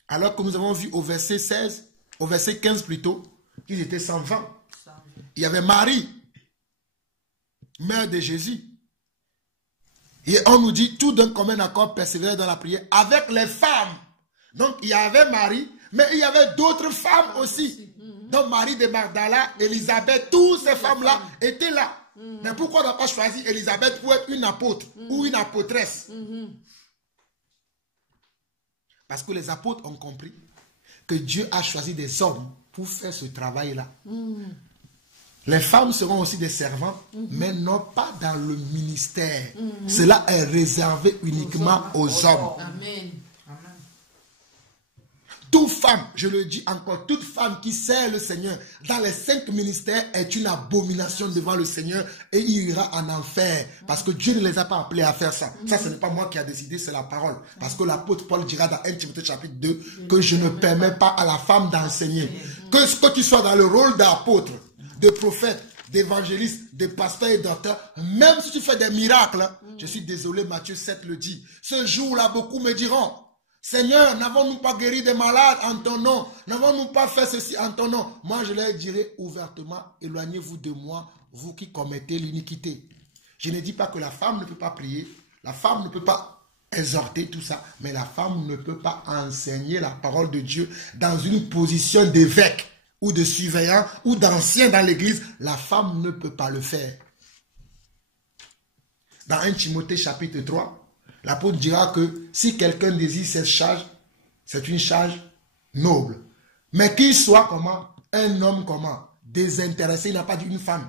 alors que nous avons vu au verset 16, au verset 15 plutôt, qu'ils étaient 120. Il y avait Marie, mère de Jésus. Et on nous dit, tout d'un commun accord persévérer dans la prière avec les femmes. Donc il y avait Marie, mais il y avait d'autres femmes aussi. Donc Marie de Magdala, Élisabeth, toutes ces femmes-là étaient là. Mais pourquoi on n'a pas choisi Élisabeth pour être une apôtre ou une apôtresse? Parce que les apôtres ont compris que Dieu a choisi des hommes pour faire ce travail-là. Les femmes seront aussi des servantes, mais non pas dans le ministère. Cela est réservé uniquement aux hommes. Amen. Toute femme, je le dis encore, toute femme qui sert le Seigneur dans les 5 ministères est une abomination devant le Seigneur et il ira en enfer. Parce que Dieu ne les a pas appelés à faire ça. Ça, ce n'est pas moi qui a décidé, c'est la parole. Parce que l'apôtre Paul dira dans 1 Timothée chapitre 2 que je ne permets pas à la femme d'enseigner. Que tu sois dans le rôle d'apôtre, de prophète, d'évangéliste, de pasteur et docteur, même si tu fais des miracles, je suis désolé, Matthieu 7 le dit. Ce jour-là, beaucoup me diront, Seigneur, n'avons-nous pas guéri des malades en ton nom? N'avons-nous pas fait ceci en ton nom? Moi, je leur dirai ouvertement, éloignez-vous de moi, vous qui commettez l'iniquité. Je ne dis pas que la femme ne peut pas prier, la femme ne peut pas exhorter tout ça, mais la femme ne peut pas enseigner la parole de Dieu dans une position d'évêque ou de surveillant ou d'ancien dans l'église, la femme ne peut pas le faire. Dans 1 Timothée chapitre 3, l'apôtre dira que si quelqu'un désire cette charge, c'est une charge noble. Mais qu'il soit comment? Un homme comment? Désintéressé, il n'a pas dit une femme.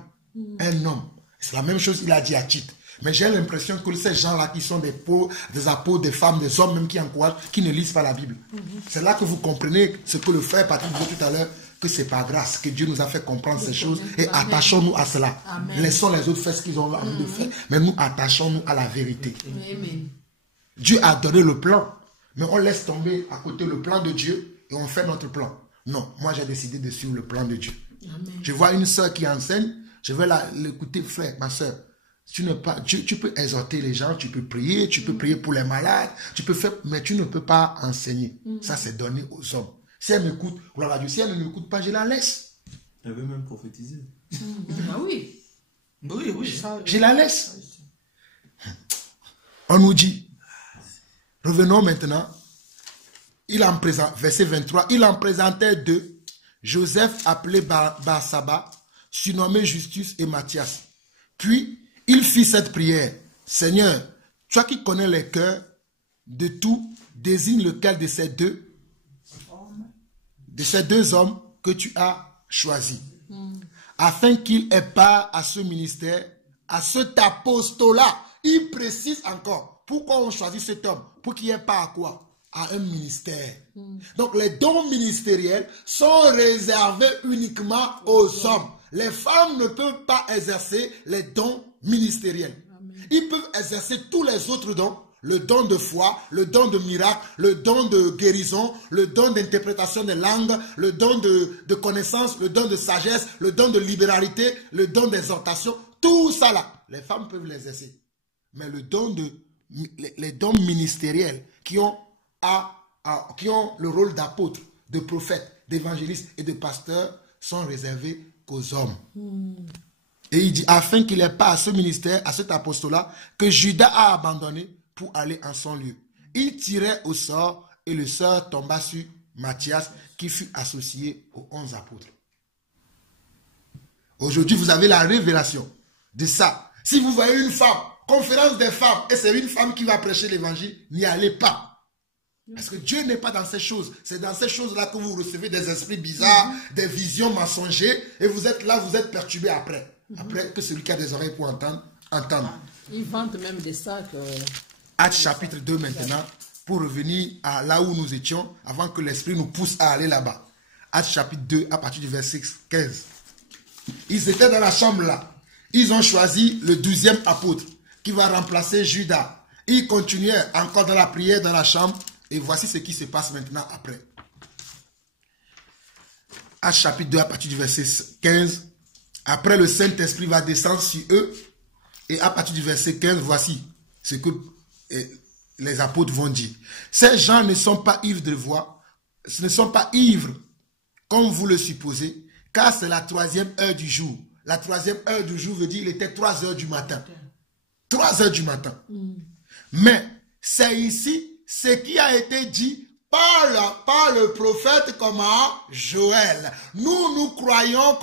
Un homme. C'est la même chose qu'il a dit à Tite. Mais j'ai l'impression que ces gens-là qui sont des apôtres, des femmes, des hommes même qui encouragent, qui ne lisent pas la Bible. C'est là que vous comprenez ce que le frère Patrick disait tout à l'heure, que c'est par grâce que Dieu nous a fait comprendre ces choses et attachons-nous à cela. Amen. Laissons les autres faire ce qu'ils ont envie de faire, mais nous attachons-nous à la vérité. Amen. Dieu a donné le plan, mais on laisse tomber à côté le plan de Dieu et on fait notre plan. Non, moi j'ai décidé de suivre le plan de Dieu. Amen. Je vois une soeur qui enseigne, je vais l'écouter, frère, ma soeur. Tu peux exhorter les gens, tu peux prier pour les malades, tu peux faire, mais tu ne peux pas enseigner. Ça, c'est donné aux hommes. Si elle m'écoute, gloire à Dieu. Si elle ne m'écoute pas, je la laisse. Elle veut même prophétiser. Ah oui. Oui. Je la laisse. On nous dit, revenons maintenant, verset 23, il en présentait deux, Joseph appelé Barsaba, surnommé Justus et Matthias. Puis, il fit cette prière. Seigneur, toi qui connais les cœurs de tout, désigne lequel de ces deux hommes que tu as choisis, afin qu'il ait part à ce ministère, à cet apostolat. Il précise encore, pourquoi on choisit cet homme? Pour qu'il ait part à quoi? À un ministère. Donc les dons ministériels sont réservés uniquement aux hommes. Les femmes ne peuvent pas exercer les dons ministériels. Ils peuvent exercer tous les autres dons, le don de foi, le don de miracle, le don de guérison, le don d'interprétation des langues, le don de connaissance, le don de sagesse, le don de libéralité, le don d'exhortation, tout ça là, les femmes peuvent l'exercer. Mais les dons ministériels qui ont le rôle d'apôtre, de prophète, d'évangéliste et de pasteur sont réservés qu'aux hommes. Et il dit, afin qu'il n'ait pas à ce ministère, à cet apostolat, que Judas a abandonné pour aller en son lieu. Il tirait au sort et le sort tomba sur Matthias, qui fut associé aux 11 apôtres. Aujourd'hui, vous avez la révélation de ça. Si vous voyez une femme, conférence des femmes, et c'est une femme qui va prêcher l'évangile, n'y allez pas. Parce que Dieu n'est pas dans ces choses. C'est dans ces choses-là que vous recevez des esprits bizarres, des visions mensongères, et vous êtes là, vous êtes perturbé après. Après que celui qui a des oreilles pour entendre. Ils vantent même des sacs. Actes chapitre 2 maintenant, pour revenir à là où nous étions, avant que l'esprit nous pousse à aller là-bas. Actes chapitre 2, à partir du verset 15. Ils étaient dans la chambre là. Ils ont choisi le 12e apôtre qui va remplacer Judas. Ils continuaient encore dans la prière dans la chambre. Et voici ce qui se passe maintenant après. Actes chapitre 2, à partir du verset 15. Après, le Saint-Esprit va descendre sur eux. Et à partir du verset 15, voici ce que les apôtres vont dire. Ces gens ne sont pas ivres de voix. Ce ne sont pas ivres, comme vous le supposez, car c'est la 3e heure du jour. La 3e heure du jour veut dire qu'il était 3 heures du matin. 3 heures du matin. Mais c'est ici ce qui a été dit par le prophète Joël. Nous croyons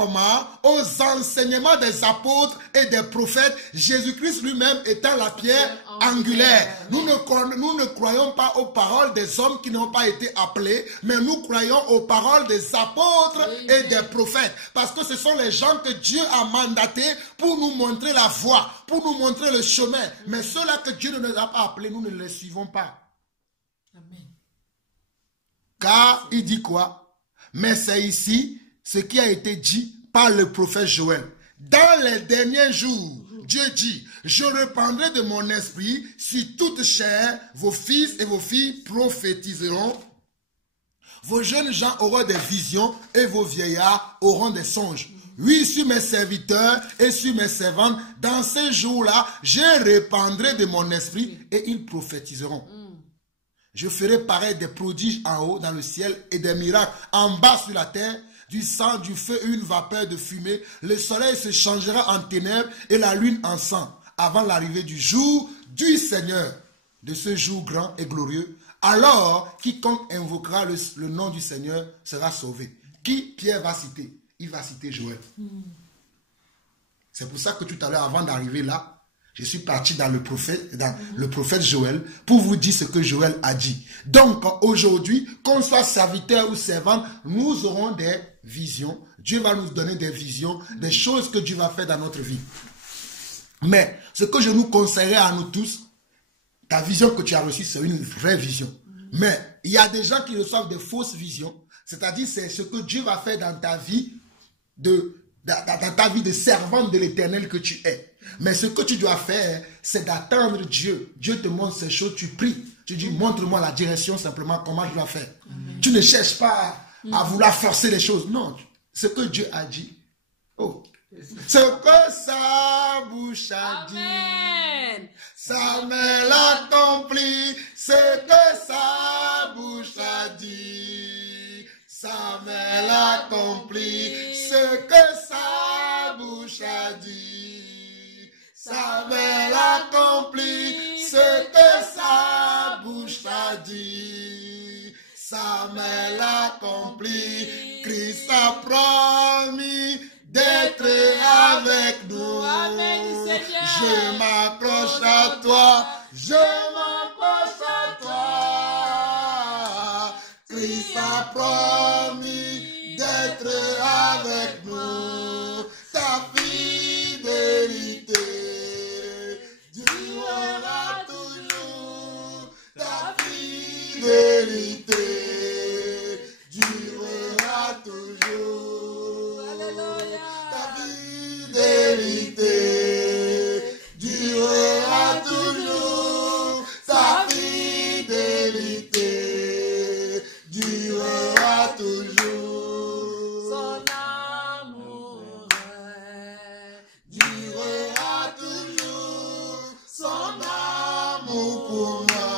aux enseignements des apôtres et des prophètes, Jésus-Christ lui-même étant la pierre angulaire. Nous ne croyons pas aux paroles des hommes qui n'ont pas été appelés, mais nous croyons aux paroles des apôtres et des prophètes. Parce que ce sont les gens que Dieu a mandatés pour nous montrer la voie, pour nous montrer le chemin. Mais ceux-là que Dieu ne nous a pas appelés, nous ne les suivons pas. Amen. Car il dit quoi? Mais c'est ici ce qui a été dit par le prophète Joël. Dans les derniers jours, Dieu dit, je répandrai de mon esprit sur toute chair, vos fils et vos filles prophétiseront, vos jeunes gens auront des visions et vos vieillards auront des songes. Oui, sur mes serviteurs et sur mes servantes, dans ces jours-là, je répandrai de mon esprit et ils prophétiseront. Je ferai paraître des prodiges en haut dans le ciel et des miracles en bas sur la terre, du sang, du feu et une vapeur de fumée. Le soleil se changera en ténèbres et la lune en sang avant l'arrivée du jour du Seigneur, de ce jour grand et glorieux. Alors, quiconque invoquera le nom du Seigneur sera sauvé. Qui Pierre va citer? Il va citer Joël. C'est pour ça que tout à l'heure, avant d'arriver là, je suis parti dans le prophète Joël pour vous dire ce que Joël a dit. Donc aujourd'hui, qu'on soit serviteur ou servant, nous aurons des visions. Dieu va nous donner des visions, des choses que Dieu va faire dans notre vie. Mais ce que je nous conseillerais à nous tous, ta vision que tu as reçue, c'est une vraie vision. Mais il y a des gens qui reçoivent des fausses visions. C'est-à-dire, c'est ce que Dieu va faire dans ta vie, dans ta vie de servante de l'Éternel que tu es. Mais ce que tu dois faire, c'est d'attendre Dieu. Dieu te montre ces choses, tu pries. Tu dis, montre-moi la direction simplement, comment je dois faire. Tu ne cherches pas à vouloir forcer les choses. Non, ce que Dieu a dit. Oh, ce que sa bouche a dit, sa main l'accomplit. Ce que sa bouche a dit, sa main l'accomplit. Ce que sa bouche a dit, sa main l'accomplit. Ce que sa bouche a dit, sa main l'accomplit. Christ a promis d'être avec nous. Amen, Seigneur. Je m'accroche à toi. Je m'accroche à toi. Christ a promis d'être avec nous. Ta fidélité durera toujours. Ta fidélité durera toujours. Alléluia. Ta fidélité durera toujours. Ta fidélité durera toujours. Son amour Durera toujours. Son amour pour moi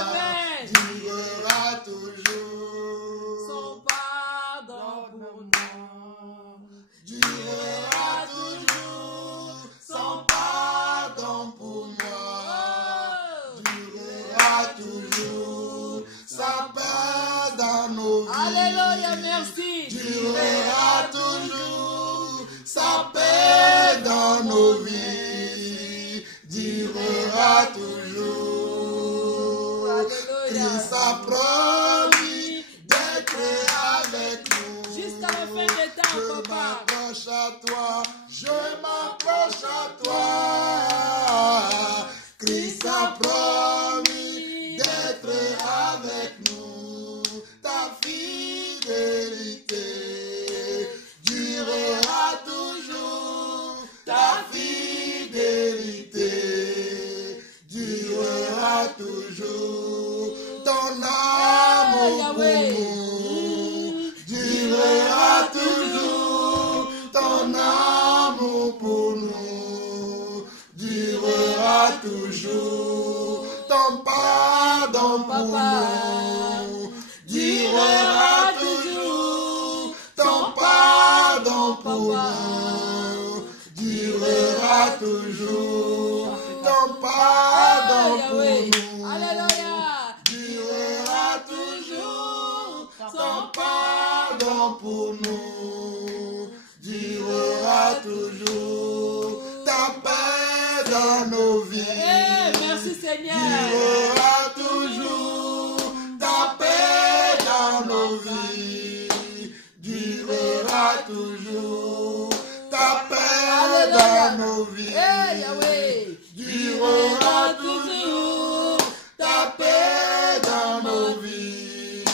Amen. durera toujours. Son pardon pour nous. Durera toujours. Son pardon pour moi durera toujours. Sa paix dans nos vies Alléluia, merci. durera toujours. Sa paix dans nos vies durera toujours. Alléluia. Christ a promis d'être avec nous. Jusqu'à la fin des temps, Je papa. m'accroche à toi, je m'accroche à toi. Christ a promis d'être avec nous. Ta fidélité durera toujours. Ta fidélité durera toujours. Ton amour pour nous durera toujours. Ton amour pour nous durera toujours. Ton pardon pour nous durera toujours. Ton pardon pour nous durera toujours. Ton pardon pour nous Alléluia. durera toujours. Ton pardon pour nous durera toujours. Ta paix dans nos vies Merci Seigneur. durera toujours. Ta paix dans nos vies durera toujours. Ta paix dans nos vies Yahweh. durera toujours. Ta paix dans nos vies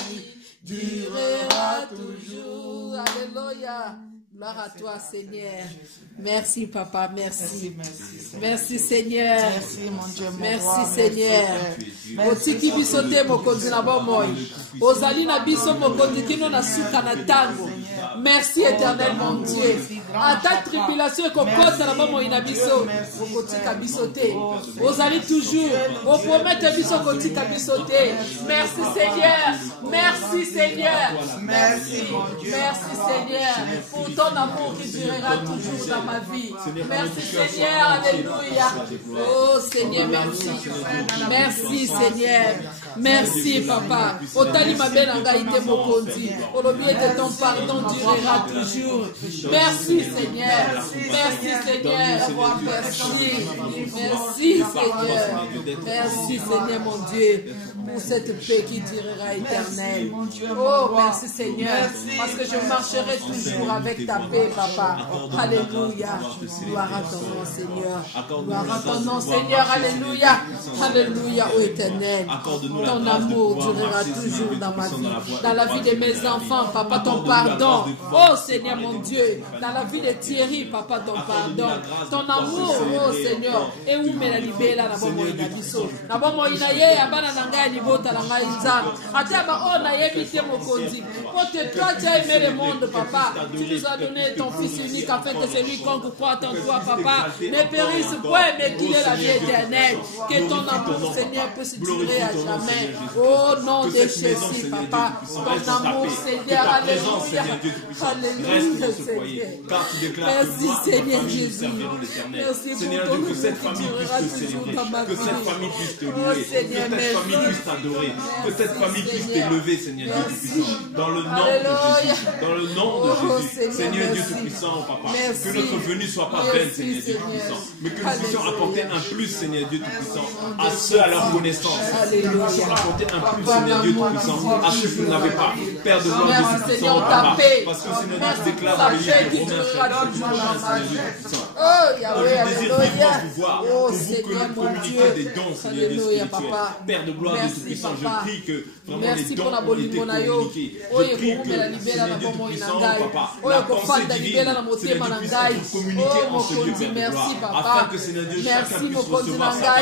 durera toujours. Alléluia. Gloire à toi, Seigneur. Merci, Papa. Merci. Merci, Seigneur. Merci, mon Dieu, mon Merci, roi, Seigneur. merci. Otiki biso te mokonzi na bomoi. Ozali na biso mokonzi kino na suka na tango. Merci, éternel, mon Dieu. ata tribulation ekokota na bomoi na biso okotika biso te ozali toujours opromete biso kotika biso te. Merci Seigneur, merci Seigneur, merci Seigneur pour ton amour qui durera toujours dans ma vie. Merci Seigneur, alléluia. Oh Seigneur, merci Seigneur, merci Papa. Otali mabena ngaite mokonzi olobi ete ton pardon durera toujours. Merci Seigneur, merci Seigneur, merci Seigneur mon Dieu pour cette paix qui durera éternelle. Oh merci Seigneur, parce que je marcherai toujours avec ta paix Papa. Alléluia, gloire à ton nom Seigneur, gloire à ton nom Seigneur, alléluia, alléluia ô éternel. Ton amour durera toujours dans ma vie, dans la vie de mes enfants Papa, ton pardon. Oh Seigneur mon Dieu, dans la vie de Thierry Papa, ton pardon, ton amour oh Seigneur. Et où me la libéra na bomo ina biso na bomo ina ye abana na ngai libota na ngai nzambe ata ba o na ye bite mokonzi. Pour toi tu as aimé le monde Papa, tu nous as donné ton fils unique afin que celui qu'on croit en toi Papa ne périsse point mais qu'il ait la vie éternelle. Que ton amour Seigneur puisse durer à jamais. Au nom de Jésus Papa, ton amour Seigneur, alléluia, alléluia Seigneur. Merci Seigneur Jésus, merci pour ton amour qui durera toujours dans ma vie. Que cette famille puisse te louer, que cette famille puisse t'adorer, que cette famille puisse t'élever Seigneur Dieu Tout-Puissant. Dans le nom de Jésus, dans le nom de Jésus, Seigneur Dieu Tout-Puissant Papa, que notre venue ne soit pas vaine Seigneur Dieu Tout-Puissant, mais que nous puissions apporter un plus Seigneur Dieu Tout-Puissant à ceux à leur connaissance. Nous puissions apporter un plus Seigneur Dieu Tout-Puissant à ceux qui n'avaient pas. Père de gloire Dieu Tout-Puissant Papa, parce que Seigneur Dieu déclare dans le livre de Romains chapitre 12 Seigneur Dieu Tout-Puissant. Je désire vivement vous voir pour vous communiquer des dons Seigneur Dieu spirituel. Père de gloire Dieu Tout-Puissant, je prie que vraiment les dons ont été communiqués. Je prie que Seigneur Dieu Tout-Puissant Papa, la pensée divine Seigneur Dieu Tout-Puissant pour communiquer en ce lieu Père de gloire, afin que Seigneur Dieu chacun puisse recevoir sa part.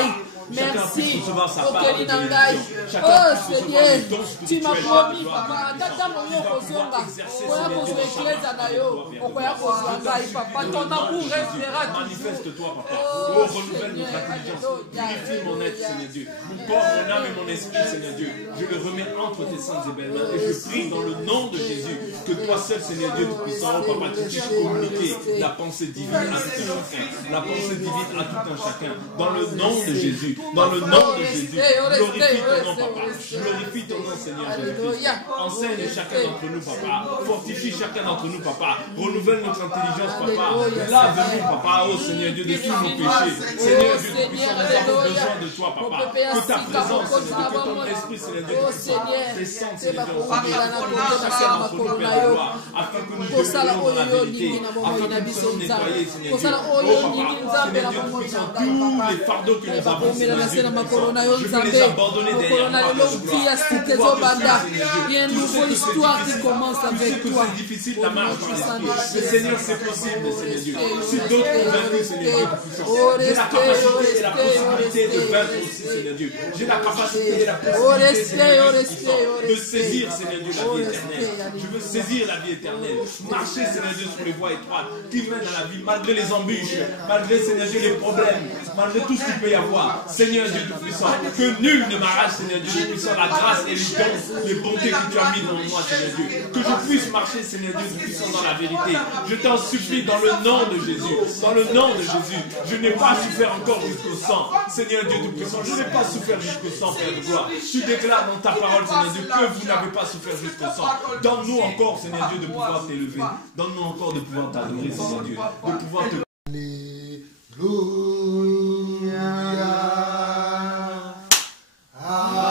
Merci, Okeli Nangai. Oh Seigneur, tu m'as promis, Papa. Tata Moyo Kozonga, Oya Kozo Ekleza Nayo, Oya Kozo Angai, Papa. Ton amour restera toujours. Manifeste-toi, Papa. Oh, renouvelle notre intelligence. Purifie mon être, Seigneur Dieu. Mon corps, mon âme et mon esprit, Seigneur Dieu. Je le remets entre tes saintes et belles mains. Et je prie dans le nom de Jésus que toi seul, Seigneur Dieu Tout-Puissant, Papa, tu puisses communiquer la pensée divine à tout un chacun. La pensée divine à tout un chacun. Dans le nom de Jésus. Dans le nom de Jésus, glorifie ton nom, Papa. Glorifie ton nom, Seigneur Jésus. Enseigne chacun d'entre nous, Papa. Fortifie chacun d'entre nous, Papa. Renouvelle notre intelligence, Papa. Lave-nous, Papa, oh Seigneur Dieu, de tous nos péchés. Seigneur Dieu Tout-Puissant, nous avons besoin de toi, Papa. Que ta présence, Seigneur Dieu, que ton esprit, Seigneur Dieu Tout-Puissant, descende, Seigneur Dieu, chacun d'entre nous, Père de gloire, afin que nous devions dans la vérité, afin que nous soyons nettoyés, Seigneur Dieu. Oh, Papa, Seigneur Dieu Tout-Puissant, tous les fardeaux que nous avons, Seigneur Dieu, je veux les abandonner derrière moi. Il y a une nouvelle histoire qui commence avec toi. C'est difficile la marche dans l'esprit. Mais Seigneur, c'est possible, Seigneur Dieu. Si d'autres ont vaincu, Seigneur Dieu Tout-Puissant, j'ai la capacité et la possibilité de vaincre aussi, Seigneur Dieu. J'ai la capacité et la possibilité, Seigneur Dieu Tout-Puissant, de saisir, Seigneur Dieu, la vie éternelle. Je veux saisir la vie éternelle. Marcher, Seigneur Dieu, sur les voies étroites qui mènent à la vie, malgré les embûches, malgré, Seigneur Dieu, les problèmes, malgré tout ce qu'il peut y avoir. Seigneur Dieu Tout-Puissant, que nul ne m'arrache, Seigneur Dieu Tout-Puissant, la grâce et les dons, les bontés que tu as mis dans moi, Seigneur Dieu. Que je puisse marcher, Seigneur Dieu Tout-Puissant, dans la vérité. Je t'en supplie dans le nom de Jésus. Dans le nom de Jésus. Je n'ai pas souffert encore jusqu'au sang. Seigneur Dieu Tout-Puissant, je n'ai pas souffert jusqu'au sang, Père de gloire. Tu déclares dans ta parole, Seigneur Dieu, que vous n'avez pas souffert jusqu'au sang. Donne-nous encore, Seigneur Dieu, de pouvoir t'élever. Donne-nous encore de pouvoir t'adorer, Seigneur Dieu. De pouvoir te... Alléluia.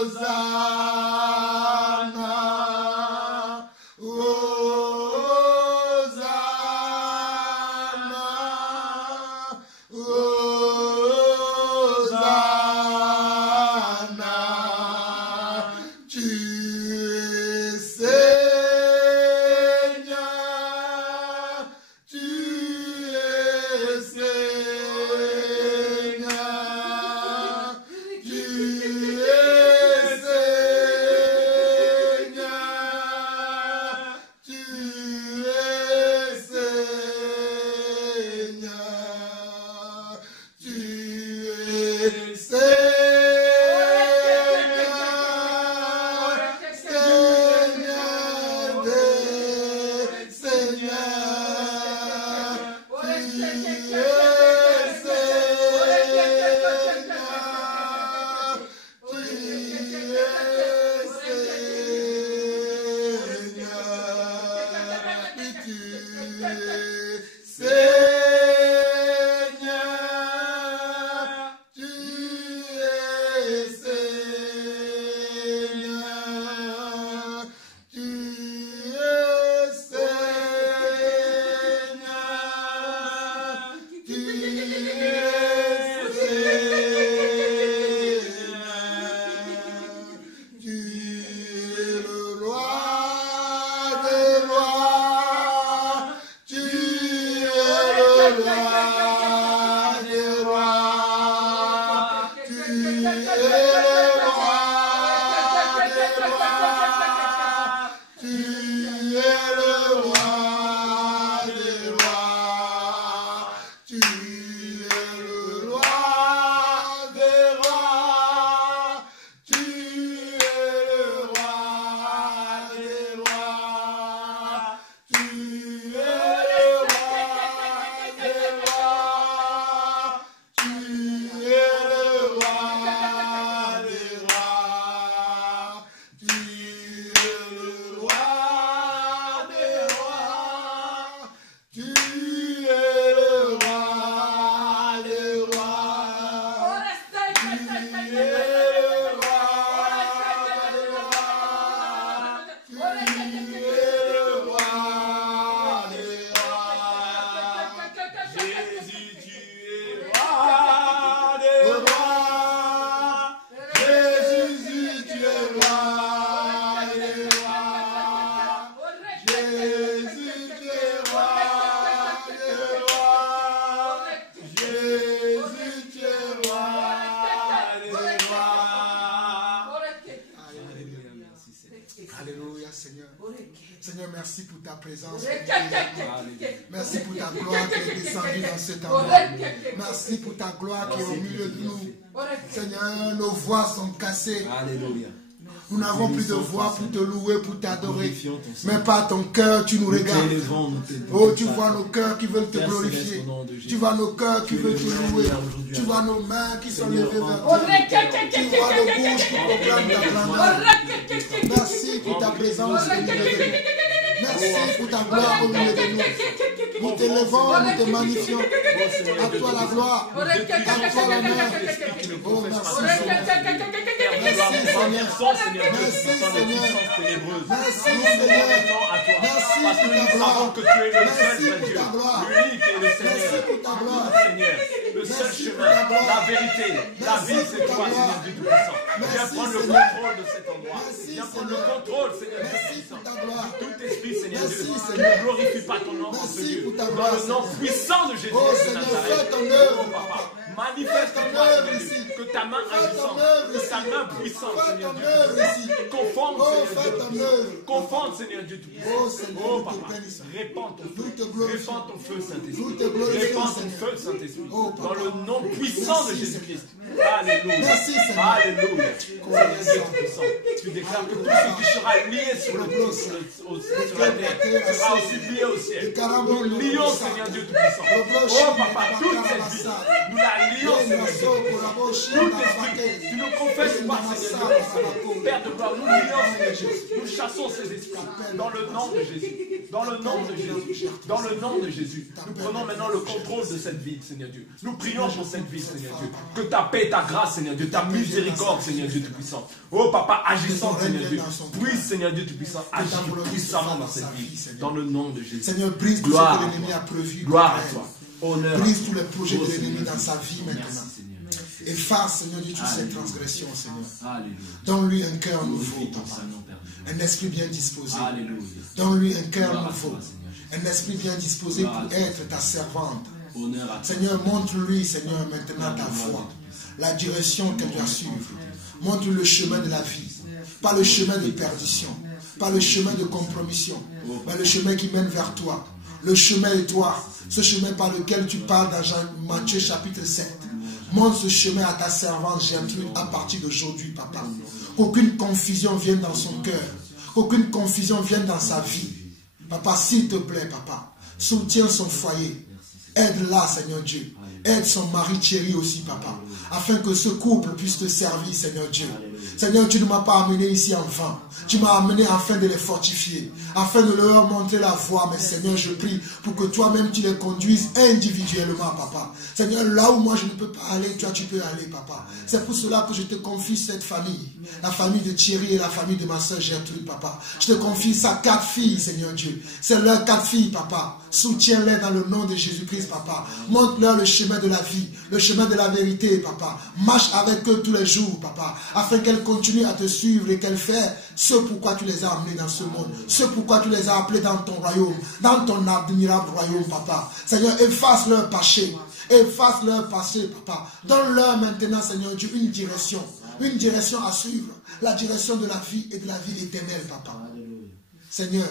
Hosanna. Seigneur, merci pour ta présence. Merci pour ta gloire qui est descendue dans cet endroit. Merci pour ta gloire qui est au milieu de nous. Seigneur, nos voix sont cassées. Alléluia. Nous n'avons plus de voix pour te louer, pour t'adorer. Mais par ton cœur, tu nous regardes. Oh, tu vois nos cœurs qui veulent te glorifier. Tu vois nos cœurs qui veulent te louer. Tu vois nos mains qui sont levées vers toi. Tu vois nos bouches qui proclament ta grandeur. Merci pour ta présence au milieu de nous. Merci pour ta gloire au milieu de nous. Nous t'élevons, nous te magnifions. À toi la gloire. À toi l'honneur. Oh, merci Seigneur. Merci Seigneur. Merci Seigneur. Merci Seigneur. Merci pour ta gloire. Que tu es le seul Dieu, l'unique et le Seigneur. Merci pour ta gloire. Seigneur, le seul chemin, la vérité, la vie, c'est toi, Seigneur Dieu Tout-Puissant. Viens prendre le contrôle de cet endroit. Viens prendre le contrôle, Seigneur Dieu Tout-Puissant. Tout esprit, Seigneur Dieu, ne glorifie pas ton nom en ce lieu. Dans le nom puissant de Jésus de Nazareth. Oh, Papa, manifeste-toi, Seigneur Dieu, que ta main agissante, que ta main puissante, Seigneur Dieu, confonde, Seigneur Dieu, confonde, Seigneur Dieu Tout-Puissant. Oh, Papa, répands ton feu, Saint-Esprit. Répands ton feu, Saint-Esprit, dans le nom puissant de Jésus-Christ. Alléluia. Alléluia. Seigneur Tout-Puissant, tu déclares que tout ce qui sera lié sur la terre sera aussi lié au ciel. Nous lions, Seigneur Dieu Tout-Puissant. Oh, Papa, toute cette vie, nous la lions, Seigneur Dieu. Tout esprit, tu nous confesses pas, Seigneur Dieu. Père de gloire, nous lions, Seigneur Dieu. Nous chassons ces esprits dans le nom de Jésus. Dans le nom de Jésus. Dans le nom de Jésus. Nous prenons maintenant le contrôle de cette vie, Seigneur Dieu. Nous prions pour cette vie, Seigneur Dieu. Que ta paix, ta grâce, Seigneur Dieu, ta miséricorde, Seigneur Dieu Tout-Puissant. Oh, Papa, agissant, Seigneur Dieu. Puisse, Seigneur Dieu Tout-Puissant, agir puissamment dans cette vie. Dans le nom de Jésus. Seigneur, brise tout ce que l'ennemi a prévu. Gloire à toi. Honneur. Brise tous les projets de l'ennemi dans sa vie maintenant. Efface, Seigneur Dieu, toutes ces transgressions, Seigneur. Donne-lui un cœur nouveau, Papa. Un esprit bien disposé. Donne-lui un cœur nouveau. Un esprit bien disposé pour être ta servante. Seigneur, montre-lui, Seigneur, maintenant ta voie. La direction qu'elle doit suivre. Montre-lui le chemin de la vie. Pas le chemin de perdition. Pas le chemin de compromission. Mais le chemin qui mène vers toi. Le chemin est toi. Ce chemin par lequel tu parles dans Matthieu chapitre 7. Montre ce chemin à ta servante Gertrude à partir d'aujourd'hui, Papa. Qu'aucune confusion vienne dans son cœur. Qu'aucune confusion vienne dans sa vie. Papa, s'il te plaît, Papa, soutiens son foyer. Aide-la, Seigneur Dieu. Aide son mari Thierry aussi, Papa. Afin que ce couple puisse te servir, Seigneur Dieu. Seigneur, tu ne m'as pas amené ici en vain. Tu m'as amené afin de les fortifier, afin de leur montrer la voie. Mais Seigneur, je prie pour que toi-même tu les conduises individuellement, Papa. Seigneur, là où moi je ne peux pas aller, toi tu peux aller, Papa. C'est pour cela que je te confie cette famille. La famille de Thierry et la famille de ma soeur Gertrude, Papa. Je te confie ça, 4 filles, Seigneur Dieu. C'est leurs 4 filles, Papa. Soutiens-les dans le nom de Jésus-Christ, Papa. Montre-leur le chemin chemin de la vie, le chemin de la vérité, papa. Marche avec eux tous les jours, papa, afin qu'elles continuent à te suivre et qu'elles fassent ce pourquoi tu les as amenés dans ce monde, ce pourquoi tu les as appelés dans ton royaume, dans ton admirable royaume, papa. Seigneur, efface leur péché, papa. Donne-leur maintenant, Seigneur Dieu, une direction à suivre, la direction de la vie et de la vie éternelle, papa. Seigneur,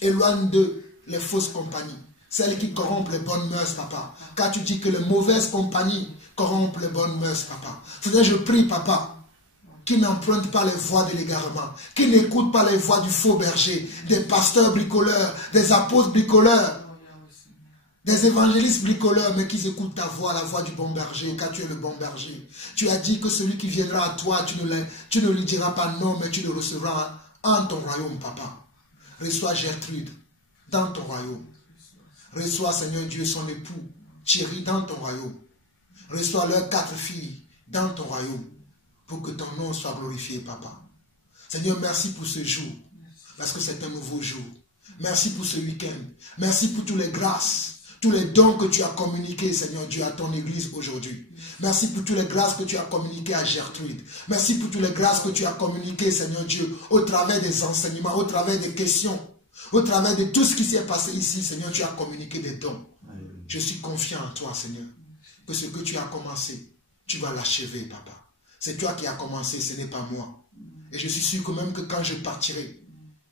éloigne d'eux les fausses compagnies, celles qui corrompent les bonnes mœurs, papa. Car tu dis que les mauvaises compagnies corrompent les bonnes mœurs, papa. Seigneur, je prie, papa, qui n'empruntent pas les voies de l'égarement, qui n'écoutent pas les voies du faux berger, des pasteurs bricoleurs, des apôtres bricoleurs, des évangélistes bricoleurs, mais qui écoutent ta voix, la voix du bon berger, car tu es le bon berger. Tu as dit que celui qui viendra à toi, tu ne lui diras pas non, mais tu le recevras en ton royaume, papa. Reçois Gertrude dans ton royaume. Reçois, Seigneur Dieu, son époux, Thierry, dans ton royaume. Reçois leurs 4 filles dans ton royaume, pour que ton nom soit glorifié, papa. Seigneur, merci pour ce jour, parce que c'est un nouveau jour. Merci pour ce week-end. Merci pour toutes les grâces, tous les dons que tu as communiqués, Seigneur Dieu, à ton église aujourd'hui. Merci pour toutes les grâces que tu as communiquées à Gertrude. Merci pour toutes les grâces que tu as communiquées, Seigneur Dieu, au travers des enseignements, au travers des questions, au travers de tout ce qui s'est passé ici, Seigneur, tu as communiqué des dons. Je suis confiant en toi, Seigneur, que ce que tu as commencé, tu vas l'achever, papa. C'est toi qui as commencé, ce n'est pas moi. Et je suis sûr que même que quand je partirai,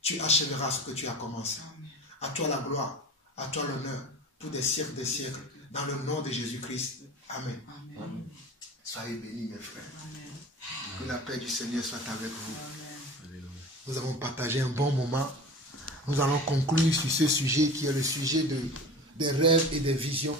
tu achèveras ce que tu as commencé. À toi la gloire, à toi l'honneur, pour des siècles, dans le nom de Jésus-Christ. Amen. Amen. Soyez bénis, mes frères. Amen. Que la paix du Seigneur soit avec vous. Amen. Nous avons partagé un bon moment. Nous allons conclure sur ce sujet qui est le sujet des rêves et des visions.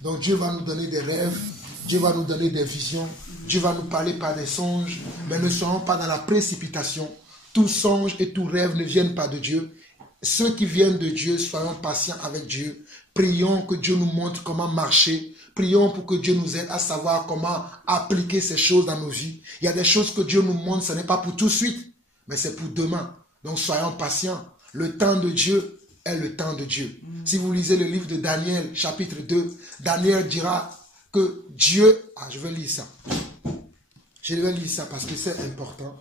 Donc Dieu va nous donner des rêves, Dieu va nous donner des visions, Dieu va nous parler par des songes, mais ne soyons pas dans la précipitation. Tout songe et tout rêve ne viennent pas de Dieu. Ceux qui viennent de Dieu, soyons patients avec Dieu. Prions que Dieu nous montre comment marcher. Prions pour que Dieu nous aide à savoir comment appliquer ces choses dans nos vies. Il y a des choses que Dieu nous montre, ce n'est pas pour tout de suite, mais c'est pour demain. Donc soyons patients. Le temps de Dieu est le temps de Dieu. Si vous lisez le livre de Daniel, chapitre 2, Daniel dira que Dieu... je vais lire ça. Je vais lire ça parce que c'est important.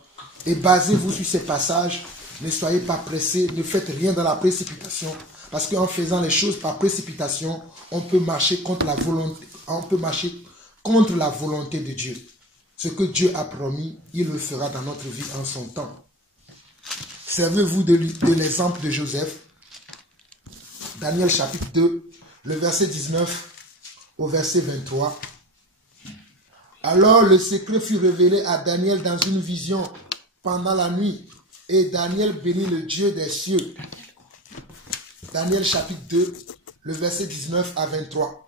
Et basez-vous sur ces passages. Ne soyez pas pressés, ne faites rien dans la précipitation. Parce qu'en faisant les choses par précipitation, on peut marcher contre la volonté de Dieu. Ce que Dieu a promis, il le fera dans notre vie en son temps. Servez-vous de l'exemple de Joseph. Daniel chapitre 2, le verset 19 au verset 23. Alors le secret fut révélé à Daniel dans une vision pendant la nuit. Et Daniel bénit le Dieu des cieux. Daniel chapitre 2, le verset 19 à 23.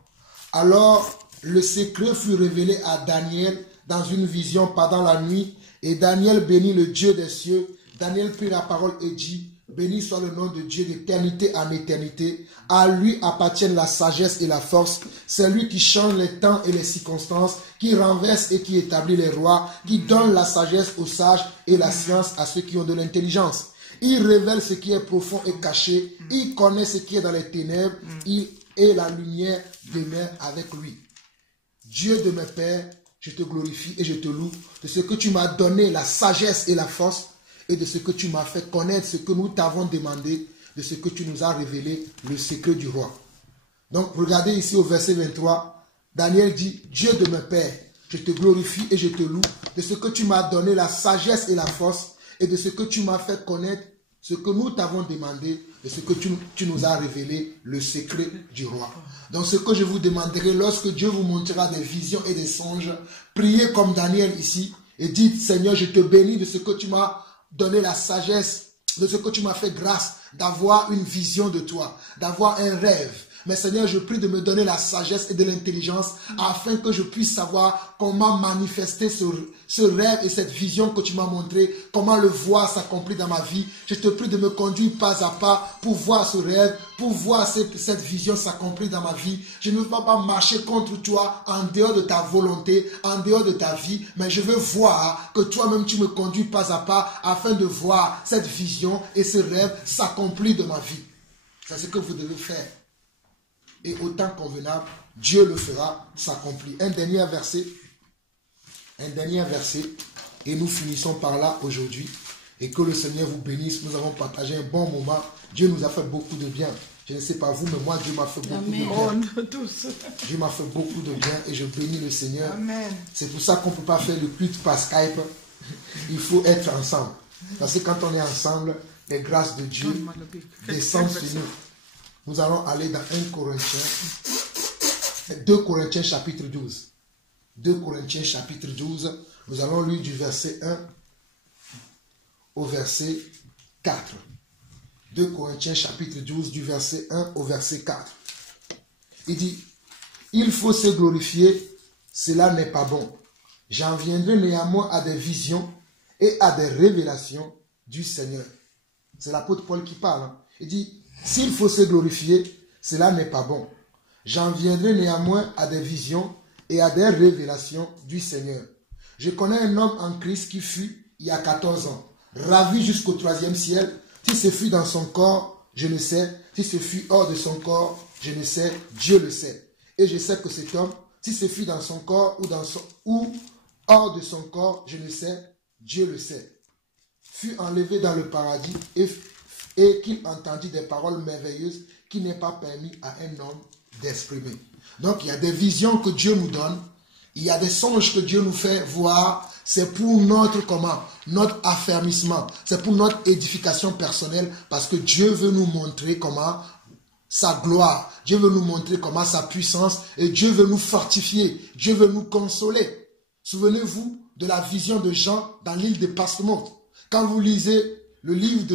Alors le secret fut révélé à Daniel dans une vision pendant la nuit. Et Daniel bénit le Dieu des cieux. Daniel prit la parole et dit, béni soit le nom de Dieu d'éternité en éternité. À lui appartiennent la sagesse et la force. C'est lui qui change les temps et les circonstances, qui renverse et qui établit les rois, qui donne la sagesse aux sages et la science à ceux qui ont de l'intelligence. Il révèle ce qui est profond et caché. Il connaît ce qui est dans les ténèbres. Il est la lumière demeure avec lui. Dieu de mes pères, je te glorifie et je te loue de ce que tu m'as donné la sagesse et la force, et de ce que tu m'as fait connaître, ce que nous t'avons demandé, de ce que tu nous as révélé, le secret du roi. Donc, regardez ici au verset 23, Daniel dit, Dieu de mes pères, je te glorifie et je te loue de ce que tu m'as donné la sagesse et la force, et de ce que tu m'as fait connaître, ce que nous t'avons demandé, de ce que tu nous as révélé, le secret du roi. Donc, ce que je vous demanderai, lorsque Dieu vous montrera des visions et des songes, priez comme Daniel ici, et dites, Seigneur, je te bénis de ce que tu m'as donner la sagesse, de ce que tu m'as fait grâce, d'avoir une vision de toi, d'avoir un rêve. Mais Seigneur, je prie de me donner la sagesse et de l'intelligence afin que je puisse savoir comment manifester ce rêve et cette vision que tu m'as montré, comment le voir s'accomplir dans ma vie. Je te prie de me conduire pas à pas pour voir ce rêve, pour voir cette vision s'accomplir dans ma vie. Je ne veux pas marcher contre toi en dehors de ta volonté, en dehors de ta vie, mais je veux voir que toi-même tu me conduis pas à pas afin de voir cette vision et ce rêve s'accomplir de ma vie. C'est ce que vous devez faire. et au temps convenable, Dieu le fera s'accomplir. Un dernier verset, et nous finissons par là aujourd'hui. Et que le Seigneur vous bénisse. Nous avons partagé un bon moment. Dieu nous a fait beaucoup de bien. Je ne sais pas vous, mais moi, Dieu m'a fait beaucoup de bien. Dieu m'a fait beaucoup de bien et je bénis le Seigneur. C'est pour ça qu'on ne peut pas faire le culte par Skype. Il faut être ensemble. Parce que quand on est ensemble, les grâces de Dieu descendent sur nous. Nous allons aller dans 2 Corinthiens chapitre 12. 2 Corinthiens chapitre 12. Nous allons lire du verset 1 au verset 4. 2 Corinthiens chapitre 12 du verset 1 au verset 4. Il dit, il faut se glorifier, cela n'est pas bon. J'en viendrai néanmoins à des visions et à des révélations du Seigneur. C'est l'apôtre Paul qui parle. Il dit, s'il faut se glorifier, cela n'est pas bon. J'en viendrai néanmoins à des visions et à des révélations du Seigneur. Je connais un homme en Christ qui fut, il y a 14 ans, ravi jusqu'au 3e ciel. Si ce fut dans son corps, je ne sais. Si ce fut hors de son corps, je ne sais. Dieu le sait. Et je sais que cet homme, si ce fut dans son corps ou hors de son corps, je ne sais. Dieu le sait. Fut enlevé dans le paradis et qu'il entendit des paroles merveilleuses qui n'est pas permis à un homme d'exprimer. Donc il y a des visions que Dieu nous donne. Il y a des songes que Dieu nous fait voir. C'est pour notre affermissement. C'est pour notre édification personnelle. Parce que Dieu veut nous montrer comment sa gloire. Dieu veut nous montrer comment sa puissance. Et Dieu veut nous fortifier. Dieu veut nous consoler. Souvenez-vous de la vision de Jean dans l'île de Patmos. Quand vous lisez le livre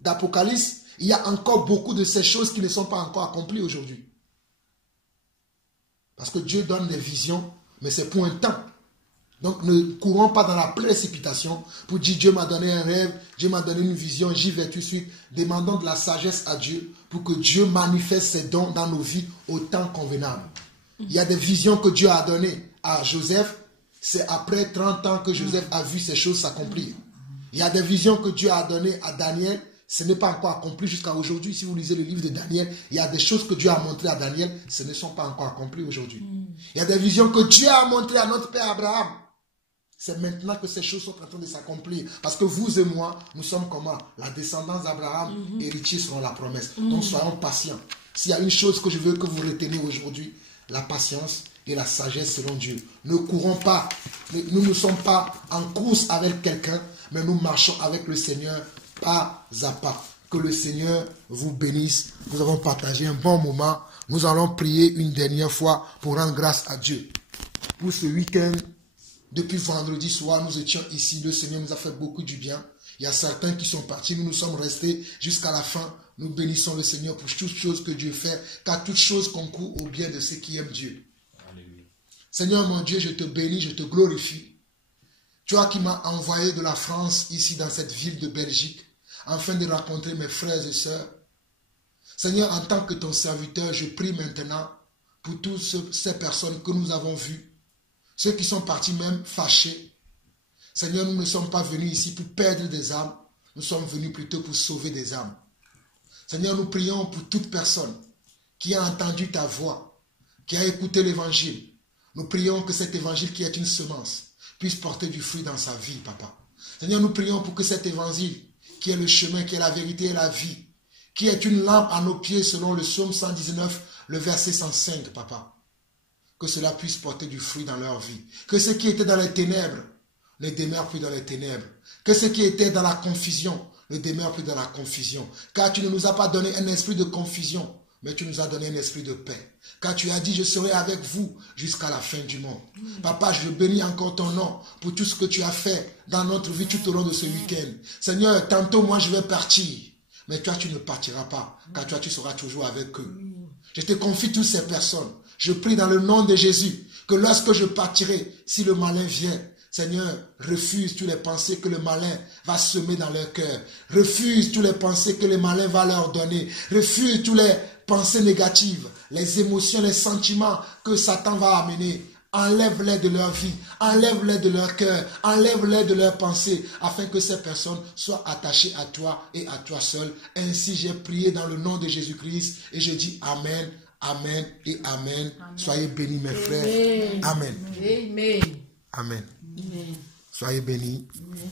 d'Apocalypse, il y a encore beaucoup de ces choses qui ne sont pas encore accomplies aujourd'hui. Parce que Dieu donne des visions, mais c'est pour un temps. Donc ne courons pas dans la précipitation pour dire Dieu m'a donné un rêve, Dieu m'a donné une vision, j'y vais tout de suite. Demandons de la sagesse à Dieu pour que Dieu manifeste ses dons dans nos vies au temps convenable. Il y a des visions que Dieu a données à Joseph. C'est après 30 ans que Joseph a vu ces choses s'accomplir. Il y a des visions que Dieu a données à Daniel. Ce n'est pas encore accompli jusqu'à aujourd'hui. Si vous lisez le livre de Daniel, il y a des choses que Dieu a montrées à Daniel. Ce ne sont pas encore accomplies aujourd'hui. Il y a des visions que Dieu a montrées à notre père Abraham. C'est maintenant que ces choses sont en train de s'accomplir. Parce que vous et moi, nous sommes comment? La descendance d'Abraham, héritiers seront la promesse. Donc soyons patients. S'il y a une chose que je veux que vous reteniez aujourd'hui, la patience et la sagesse selon Dieu. Ne courons pas. Nous ne sommes pas en course avec quelqu'un, mais nous marchons avec le Seigneur pas à pas. Que le Seigneur vous bénisse. Nous avons partagé un bon moment. Nous allons prier une dernière fois pour rendre grâce à Dieu. Pour ce week-end, depuis vendredi soir, nous étions ici. Le Seigneur nous a fait beaucoup du bien. Il y a certains qui sont partis. Nous sommes restés jusqu'à la fin. Nous bénissons le Seigneur pour toutes choses que Dieu fait, car toutes choses concourent au bien de ceux qui aiment Dieu. Alléluia. Seigneur mon Dieu, je te bénis, je te glorifie. Toi qui m'as envoyé de la France, ici dans cette ville de Belgique, afin de rencontrer mes frères et sœurs. Seigneur, en tant que ton serviteur, je prie maintenant pour toutes ces personnes que nous avons vues, ceux qui sont partis même fâchés. Seigneur, nous ne sommes pas venus ici pour perdre des âmes, nous sommes venus plutôt pour sauver des âmes. Seigneur, nous prions pour toute personne qui a entendu ta voix, qui a écouté l'évangile. Nous prions que cet évangile qui est une semence puisse porter du fruit dans sa vie, Papa. Seigneur, nous prions pour que cet évangile, qui est le chemin, qui est la vérité et la vie, qui est une lampe à nos pieds selon le psaume 119, le verset 105, Papa. Que cela puisse porter du fruit dans leur vie. Que ceux qui étaient dans les ténèbres ne demeurent plus dans les ténèbres. Que ceux qui étaient dans la confusion ne demeurent plus dans la confusion. Car tu ne nous as pas donné un esprit de confusion, mais tu nous as donné un esprit de paix. Car tu as dit, je serai avec vous jusqu'à la fin du monde. Papa, je bénis encore ton nom pour tout ce que tu as fait dans notre vie tout au long de ce week-end. Seigneur, tantôt moi je vais partir, mais toi tu ne partiras pas, car toi tu seras toujours avec eux. Je te confie toutes ces personnes. Je prie dans le nom de Jésus que lorsque je partirai, si le malin vient, Seigneur, refuse toutes les pensées que le malin va semer dans leur cœur. Refuse toutes les pensées que le malin va leur donner. Refuse toutes les pensées négatives, les émotions, les sentiments que Satan va amener. Enlève-les de leur vie, enlève-les de leur cœur, enlève-les de leurs pensées, afin que ces personnes soient attachées à toi et à toi seul. Ainsi j'ai prié dans le nom de Jésus-Christ et je dis Amen, Amen et Amen. Soyez bénis, mes frères. Amen. Amen. Amen. Amen. Soyez bénis. Amen.